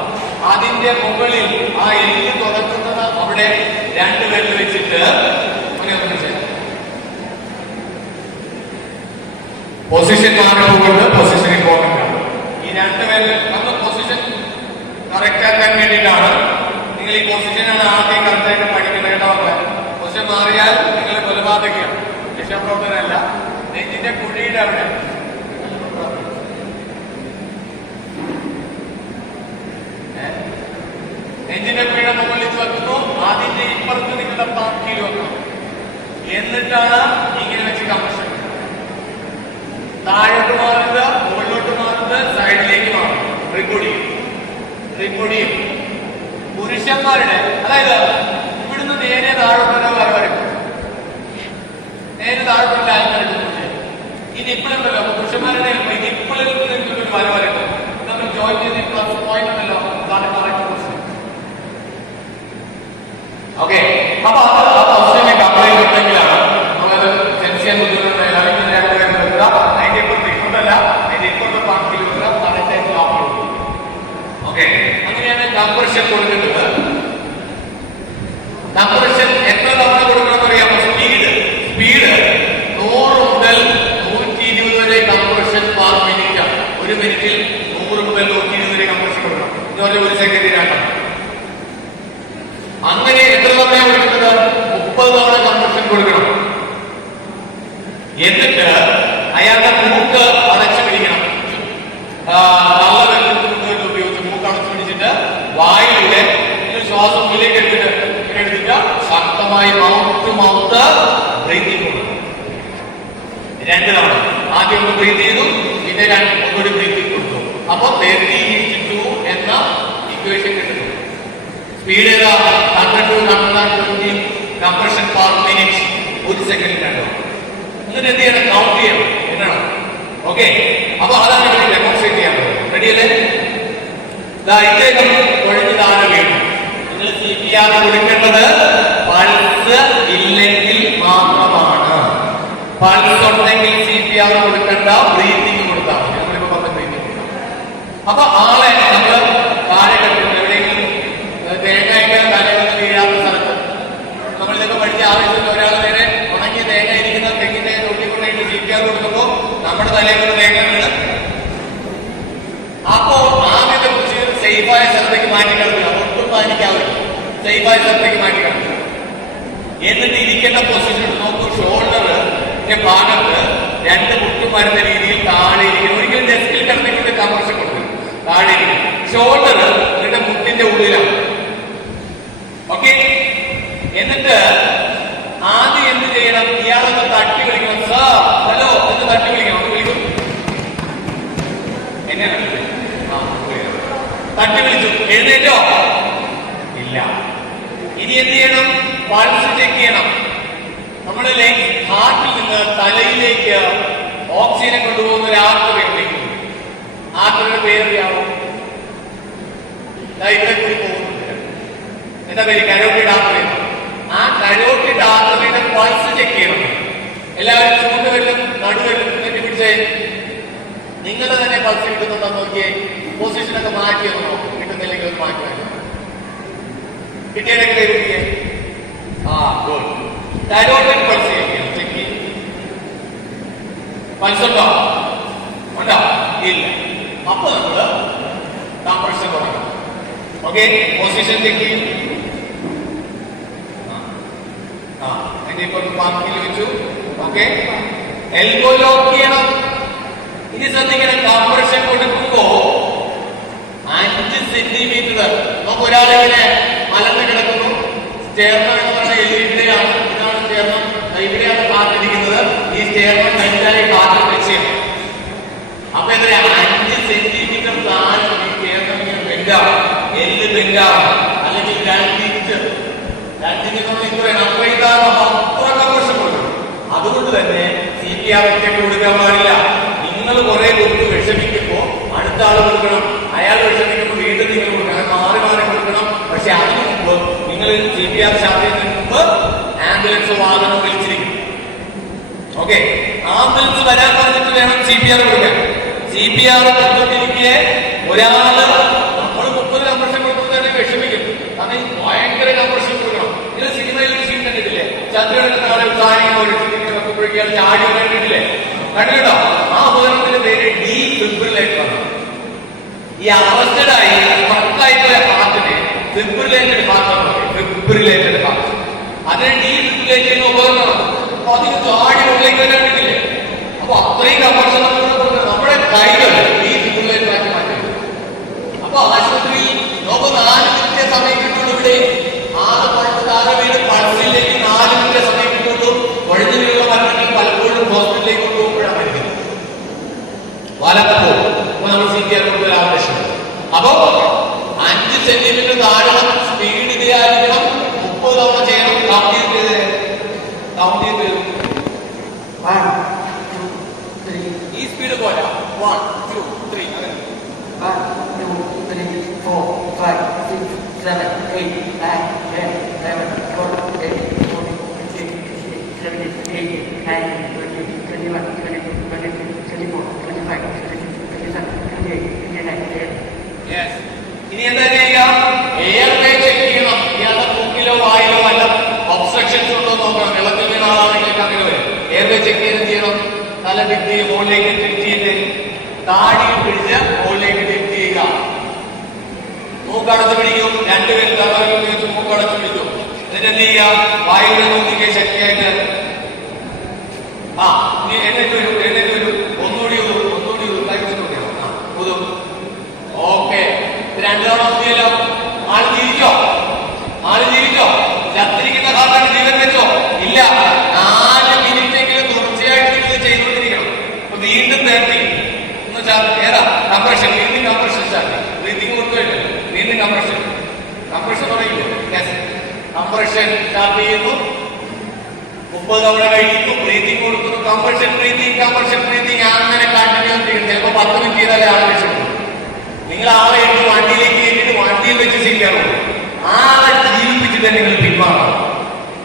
അതിന്റെ മുകളിൽ ആ എല്ല് തുറക്കുന്നത് അവിടെ രണ്ടുപേരിൽ വെച്ചിട്ട് പൊസിഷൻ മാറുന്നത് പൊസിഷൻ ഇമ്പോർട്ടന്റ് ആണ്. ഈ രണ്ടുപേരിൽ നമ്മൾ പൊസിഷൻ കറക്റ്റ് ആക്കാൻ വേണ്ടിയിട്ടാണ് നിങ്ങൾ ഈ പൊസിഷനാണ് ആദ്യം കറക്റ്റായിട്ട് പഠിക്കുന്നത് കേട്ടോ. പൊസിഷൻ മാറിയാൽ നിങ്ങൾ കൊലപാതകയാണ്, രക്ഷാപ്രവർത്തനല്ല. നെറ്റിന്റെ കുഴിയുടെ അവിടെ നെഞ്ചിന്റെ കുഴിയുടെ മുകളിൽ വെക്കുന്നു. അതിന്റെ ഇപ്പുറത്ത് നിങ്ങളുടെ പാക്കിയിൽ വെക്കുന്നു. എന്നിട്ടാണ് ഇങ്ങനെ വെച്ച് കംപ്രഷൻ. താഴോട്ട് മാറുന്നത്, മുകളിലോട്ട് മാറുന്നത്, സൈഡിലേക്ക് മാറും. റിപ്പൊടിയും പുരുഷന്മാരുടെ, അതായത് ഇവിടുന്ന് നേരെ താഴോട്ട് വരവരക്കും, നേരെ താഴോട്ട് ആൽമരക്കുന്നുണ്ട്. ഈ നിപ്പിളുണ്ടല്ലോ പുരുഷന്മാരുടെ നിപ്പിളിൽ ഒരു വരവരക്കും. നമ്മൾ ജോയിൻ ചെയ്ത് പ്ലസ് പോയിന്റ് ഉണ്ടല്ലോ, അതാണ് കറക്റ്റ് പൊസിഷൻ. ഓക്കെ, അപ്പൊ അത് ആ പൊസിഷനെ കംപ്ലൈന്റ് ഉണ്ടെങ്കിലാണ് നമ്മളത് സെൻസിയാൻ ബുദ്ധിമുട്ടുണ്ട്. എല്ലാവരും രണ്ടുപേരും വെക്കുക. അതിന്റെ ഇപ്പുറത്ത് ഇപ്പുറത്തല്ല, അതിന്റെ ഇപ്പുറത്തെ പാർട്ടിയിൽ വെക്കുക. കറക്റ്റായിട്ട് ലോക്ക് കൊടുക്കും. ഓക്കെ, അങ്ങനെയാണ് കംപ്രഷൻ കൊടുക്കുന്നത്. കംപ്രഷൻ എത്ര തവണ കൊടുക്കണം അറിയാമോ? സ്പീഡ് 100 മുതൽ 120 വരെ കംപ്രഷൻ പാർ മിനിറ്റ്. ഒരു മിനിറ്റിൽ 100 മുതൽ 120 വരെ കംപ്രഷൻ കൊടുക്കണം. എന്ന് പറഞ്ഞാൽ ഒരു സെക്കൻഡിനാണ്. അങ്ങനെ എത്ര തവണയാണ് കൊടുക്കുന്നത്? 30 തവണ കംപ്രഷൻ കൊടുക്കണം. എന്നിട്ട് അയാളുടെ മൂക്ക് അടച്ചു പിടിക്കണം. നല്ല വെള്ളം ഉപയോഗിച്ച് മൂക്ക് അടച്ചു പിടിച്ചിട്ട് വായിലൂടെ ശ്വാസം ഉള്ളിലേക്ക് എടുത്തിട്ട് ശക്തമായി മൗത്ത് ബ്രീത്തിങ് കൊടുക്കും. 2 തവണ. ആദ്യം ഒന്ന് ബ്രീത്ത് ചെയ്തു, പിന്നെ ഒന്നുകൂടി ബ്രീത്തിങ് കൊടുത്തു. അപ്പൊ 30:2 എന്ന ഇക്വേഷൻ കിട്ടുന്നു. Speed 100 to 120 compression per minute, ഒരു സെക്കൻഡിലാണ്. എന്നിട്ട് എന്ത് ചെയ്യണം? കൗണ്ട് ചെയ്യണം. എന്നാണ് ഓക്കെ. അപ്പൊ അതാണ് ഇവിടെ ഡെമോൺസ്ട്രേറ്റ് ചെയ്യാൻ പറ്റും. റെഡിയല്ലേ? ഇദ്ദേഹം ഒഴിഞ്ഞു താഴെ വീണു. നിങ്ങൾ CPR കൊടുക്കേണ്ടത് പൾസ് ഇല്ലെങ്കിൽ മാത്രമാണ്. ഉണ്ടെങ്കിൽ CPR കൊടുക്കണ്ട, ബ്രീത്തിങ് കൊടുത്താൽ മതി. നമ്മളിപ്പോ പറഞ്ഞ ബ്രീത്തിങ് കൊടുക്കാം. അപ്പൊ ആളെ നമ്മൾ താഴെ കിടക്കുന്നു, എവിടെയെങ്കിലും തേങ്ങയൊക്കെ തലയൊന്നും വീഴാത്ത സ്ഥലത്ത് നമ്മളിതൊക്കെ പഠിച്ച ആവശ്യത്തിൽ ഒരാൾ നേരെ ഉണങ്ങിയ തേങ്ങ ഇരിക്കുന്ന തെങ്ങിന്റെ ഉള്ളിൽ കൊണ്ടായിട്ട് CPR കൊടുക്കുമ്പോൾ നമ്മുടെ തലയിൽ തേങ്ങ വീണ്. അപ്പോ ആദ്യത്തെ കുറിച്ച് സേഫായ സ്ഥലത്തേക്ക് മാറ്റി കിടക്കുക, ഒട്ടും പാനിക്കാവില്ല, സേഫായ സ്ഥലത്തേക്ക് മാറ്റി കിടക്കുക. എന്നിട്ട് ഇരിക്കേണ്ട പൊസിഷൻ നോക്കൂ, ഷോൾഡറിന്റെ ഭാഗത്ത് രണ്ട് മുട്ടും വരുന്ന രീതിയിൽ താഴെ ഇരിക്കണം. ഒരിക്കലും ഡെസ്കിൽ കിടന്നിട്ട് കംപ്രഷൻ കൊടുക്കും, താഴെ ഇരിക്കും. ഷോൾഡർ നിങ്ങളുടെ മുട്ടിന്റെ ഉള്ളിലാണ്. ഓക്കെ. എന്നിട്ട് ആദ്യം എന്ത് ചെയ്യണം? ഇയാളൊന്ന് തട്ടി വിളിക്കണം, സാർ ഹലോ എന്ന് തട്ടി വിളിക്കണം. ഒന്ന് വിളിക്കും, എന്നെ തട്ടി വിളിച്ചു, എഴുന്നേറ്റോ? ഇല്ല. ഇനി എന്ത് ചെയ്യണം? പൾസ് ചെക്ക് ചെയ്യണം. നമ്മുടെ ഹാർട്ടിൽ നിന്ന് തലയിലേക്ക് ഓക്സിജനെ കൊണ്ടുപോകുന്ന ഒരു ആർട്ടറി ഉണ്ടെങ്കിൽ ആർട്ടറിയുടെ പേരറിയാവോ? ഇവിടെ കൂടി പോകുന്നുണ്ട്. എന്താ പേര്? Carotid artery. ആ കരോട്ടിഡ് ആർട്ടറിയുടെ പൾസ് ചെക്ക് ചെയ്യണം. എല്ലാവരും ചൂണ്ടുവെല്ലും നടുവെല്ലും പിടിച്ചേ. നിങ്ങൾ തന്നെ പൾസ് കിട്ടുന്നുണ്ടോ നോക്കിയേ. പൊസിഷനൊക്കെ മാറ്റിയൊന്ന് നോക്കും, കിട്ടുന്നില്ലെങ്കിൽ ഒന്ന് മാറ്റി വരും. കിട്ടിയതൊക്കെ കിട്ടിയേ. ആ ഗുഡ്. കരോട്ടിഡ് പൾസ് ചെയ്യണം, ചെക്ക് ചെയ്യും. പൾസ് ഉണ്ടോ? ഉണ്ടോ? ഇല്ല. അപ്പൊ നമ്മള് കംപ്രഷൻ തുടങ്ങണം. ഓക്കെ. പൊസിഷൻ ചെക്ക് ചെയ്യും. അതിന്റെ ഇപ്പൊ പാർക്കിൽ വെച്ചു. ഓക്കെ. എൽബോ ലോക്ക് ചെയ്യണം. ഇനി ശ്രദ്ധിക്കണം, കംപ്രഷൻ കൊടുക്കുമ്പോ 5 സെന്റിമീറ്റർ. നമുക്ക് ഒരാളിങ്ങനെ മലന്ന് കിടക്കുന്നു, സ്റ്റേർണം എന്ന് പറഞ്ഞാൽ ഇവിടെയാണ്, ഇതാണ് സ്റ്റേർണം, ഇവിടെയാണ് കാത്തിരിക്കുന്നത്. ഈ സ്റ്റേർണം തെറ്റായി കാത്തിൽ വെച്ചേക്കും. അപ്പൊ എത്ര? 5 സെന്റിമീറ്റർ താഴെ ഈ സ്റ്റേർണം ഇങ്ങനെ ബെൻഡാണ്, എല്ല് ബെൻഡാണ്, അല്ലെങ്കിൽ 2 ഇഞ്ച്. 2 ഇഞ്ച് നമ്മൾ ഇത്രയാണ്. അപ്പൊ ഇതാണ് അത്ര കംപ്രഷൻ കൊടുക്കും. അതുകൊണ്ട് തന്നെ CPR ഒറ്റയ്ക്ക് കൊടുക്കാൻ പാടില്ല. നിങ്ങൾ കുറെ കൊടുത്ത് വിഷമിക്കുമ്പോ അടുത്ത ആൾ കൊടുക്കണം, അയാൾ വിഷമിക്കുമ്പോൾ വീണ്ടും നിങ്ങൾ കൊടുക്കണം, മാറി മാറി കൊടുക്കണം. പക്ഷെ അതിന് മുമ്പ് നിങ്ങൾ CPR ശാസ്ത്രത്തിന് മുമ്പ് ആംബുലൻസ് വാഹനം വിളിച്ചിരിക്കും. ഓക്കെ. ആംബുലൻസ് വരാൻ പറഞ്ഞിട്ട് വേണം CPR കൊടുക്കാൻ. CPR കൊടുത്തിരിക്കെ ഒരാള് നമ്മൾ 30 കംപ്രഷൻ കൊടുക്കുന്നത് തന്നെ വിഷമിക്കും. കാരണം ഭയങ്കര കംപ്രഷൻ കൊടുക്കണം. ഇത് സിനിമയിൽ സീൻ കണ്ടിട്ടില്ലേ? ചന്ദ്രയുടെ നാളെ വെക്കുമ്പോഴേക്കാൾ ചാടി കണ്ടിട്ടില്ലേ? കണ്ടിട്ടുണ്ടോ? ആ ഉപകരണത്തിന്റെ പേര് ഡീഫിബ്രിലേറ്റർ ആണ്. ഈ അവസ്ഥയായി പക്കായിട്ടുള്ള ഹാർട്ടിനെ ഫിബ്രിലേറ്റഡ് ഹാർട്ട്, ഫിബ്രിലേറ്റഡ് ഹാർട്ട്, അതിനെ ഡീഫിബ്രിലേറ്റ് ചെയ്യുന്ന ഉപകരണമാണ്. അപ്പൊ അതിന് ചാടി ഉള്ളിലേക്ക് കണ്ടിട്ടില്ലേ? അപ്പൊ അത്രയും കംപ്രഷൻ നമ്മുടെ കൈകൾ ഡീഫിബ്രിലേറ്റർ ആക്കി മാറ്റും. അപ്പൊ ആശുപത്രിയിൽ നമുക്ക് 4 മിനിറ്റ് സമയം കിട്ടുള്ളൂ. ഇവിടെ ആറ് പഴുത്ത് താഴെ വീട് പൾസിലേക്ക് 4 മിനിറ്റ് സമയം കിട്ടുള്ളൂ. വഴുതിലുള്ള മരണങ്ങൾ പലപ്പോഴും ഹോസ്പിറ്റലിലേക്ക് കൊണ്ടുപോകുമ്പോഴാണ് മരിക്കുന്നത്. വലപ്പോ നമ്മൾ CPR കൊടുക്കുന്ന ആവശ്യം. അപ്പോ 5 സെന്റിമീറ്റർ താഴെ സ്പീഡിലായിരിക്കണം. 30 തവണ ചെയ്യണം. കൗണ്ട് ചെയ്ത് 1 2 3. ഈ സ്പീഡ് പോരാ. 1 2 3 അങ്ങനെ 1 2 3 4 5 6 7 8 9 10 11 12 13 14 15 16 17 18 19 20 21 22 23 24 25 26 27 28 29 30. ഇനി എന്താ ചെയ്യുക? എയർവേ ചെക്ക് ചെയ്യണം. ഇയാളുടെ മൂക്കിലോ വായിലോ വല്ല ഒബ്സ്ട്രക്ഷൻസ് ഉണ്ടോ നോക്കണം. വെള്ളത്തിൽ വീണ ആളാണെങ്കിൽ അങ്ങനെ വരും. എയർവേ ചെക്ക് ചെയ്ത് ചെയ്യണം. തല ടിപ്പ് മുകളിലേക്ക് ടിപ്പ് ചെയ്ത് താടി പിടിച്ച് മുകളിലേക്ക് ടിപ്പ് ചെയ്യുക. മൂക്കടച്ച് പിടിക്കും. 2 പേര് തലയിൽ ഉപയോഗിച്ച് മൂക്കടച്ച് പിടിക്കും. എന്നിട്ട് എന്ത് ചെയ്യുക? വായുവിനെ നോക്കിക്കുക ശക്തിയായിട്ട്. എഴുന്നേറ്റ് വരും, എഴുന്നേറ്റ് വരും. ഒന്നുകൂടി ഓക്കെ. 2 തവണ ഒന്നിയല്ലോ. ആള് ജീവിച്ചോ? ചത്തിരിക്കുന്ന ഹാർട്ടാണ്, ജീവൻ വെച്ചോ? ഇല്ല. 4 മിനിറ്റെങ്കിലും തുടർച്ചയായിട്ട് ഇത് ചെയ്തുകൊണ്ടിരിക്കണം. അപ്പൊ വീണ്ടും 30. ഏതാ കംപ്രഷൻ? വീണ്ടും കംപ്രഷൻ സ്റ്റാർട്ട്. ബ്രീത്തിങ് കൊടുക്കില്ല, വീണ്ടും കംപ്രഷൻ പറയില്ല. കംപ്രഷൻ സ്റ്റാർട്ട് ചെയ്യുന്നു. 30 തവണ കഴിക്കുന്നു. ബ്രീത്തിങ് കൊടുക്കുന്നു. കംപ്രഷൻ ബ്രീത്തിങ് അങ്ങനെ കണ്ടിന്യൂ ചെയ്യും. ചിലപ്പോ 10 മിനിറ്റ് ചെയ്താലേ ആളെ രക്ഷപ്പെടും. നിങ്ങൾ ആളെ എടുത്ത് വണ്ടിയിലേക്ക് കയറ്റിട്ട് വണ്ടിയിൽ വെച്ച് ചെയ്യാറുള്ളൂ. ആളെ ജീവിപ്പിച്ചിട്ട് നിങ്ങൾ പിന്മാറണം.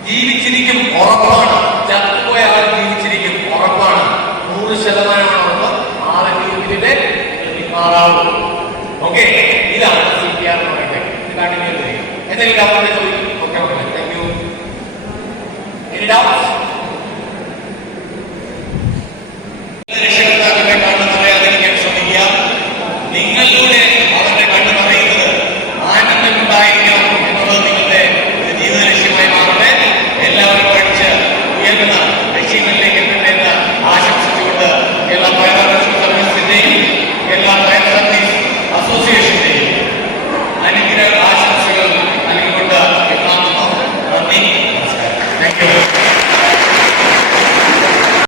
ജീവിച്ചിരിക്കും, ഉറപ്പാണ്. ചത്തുപോയ ആൾ ജീവിച്ചിരിക്കും, ഉറപ്പാണ്. ഉണ്ടാവും. ഓക്കെ, ഇതാണ് CPR എന്ന് പറയുന്നത്. ഇത് കണ്ടിന്യൂ ചെയ്യുക. എന്തെങ്കിലും ഡൗട്ട് ചോദിക്കും. Okay, thank you. Any doubts?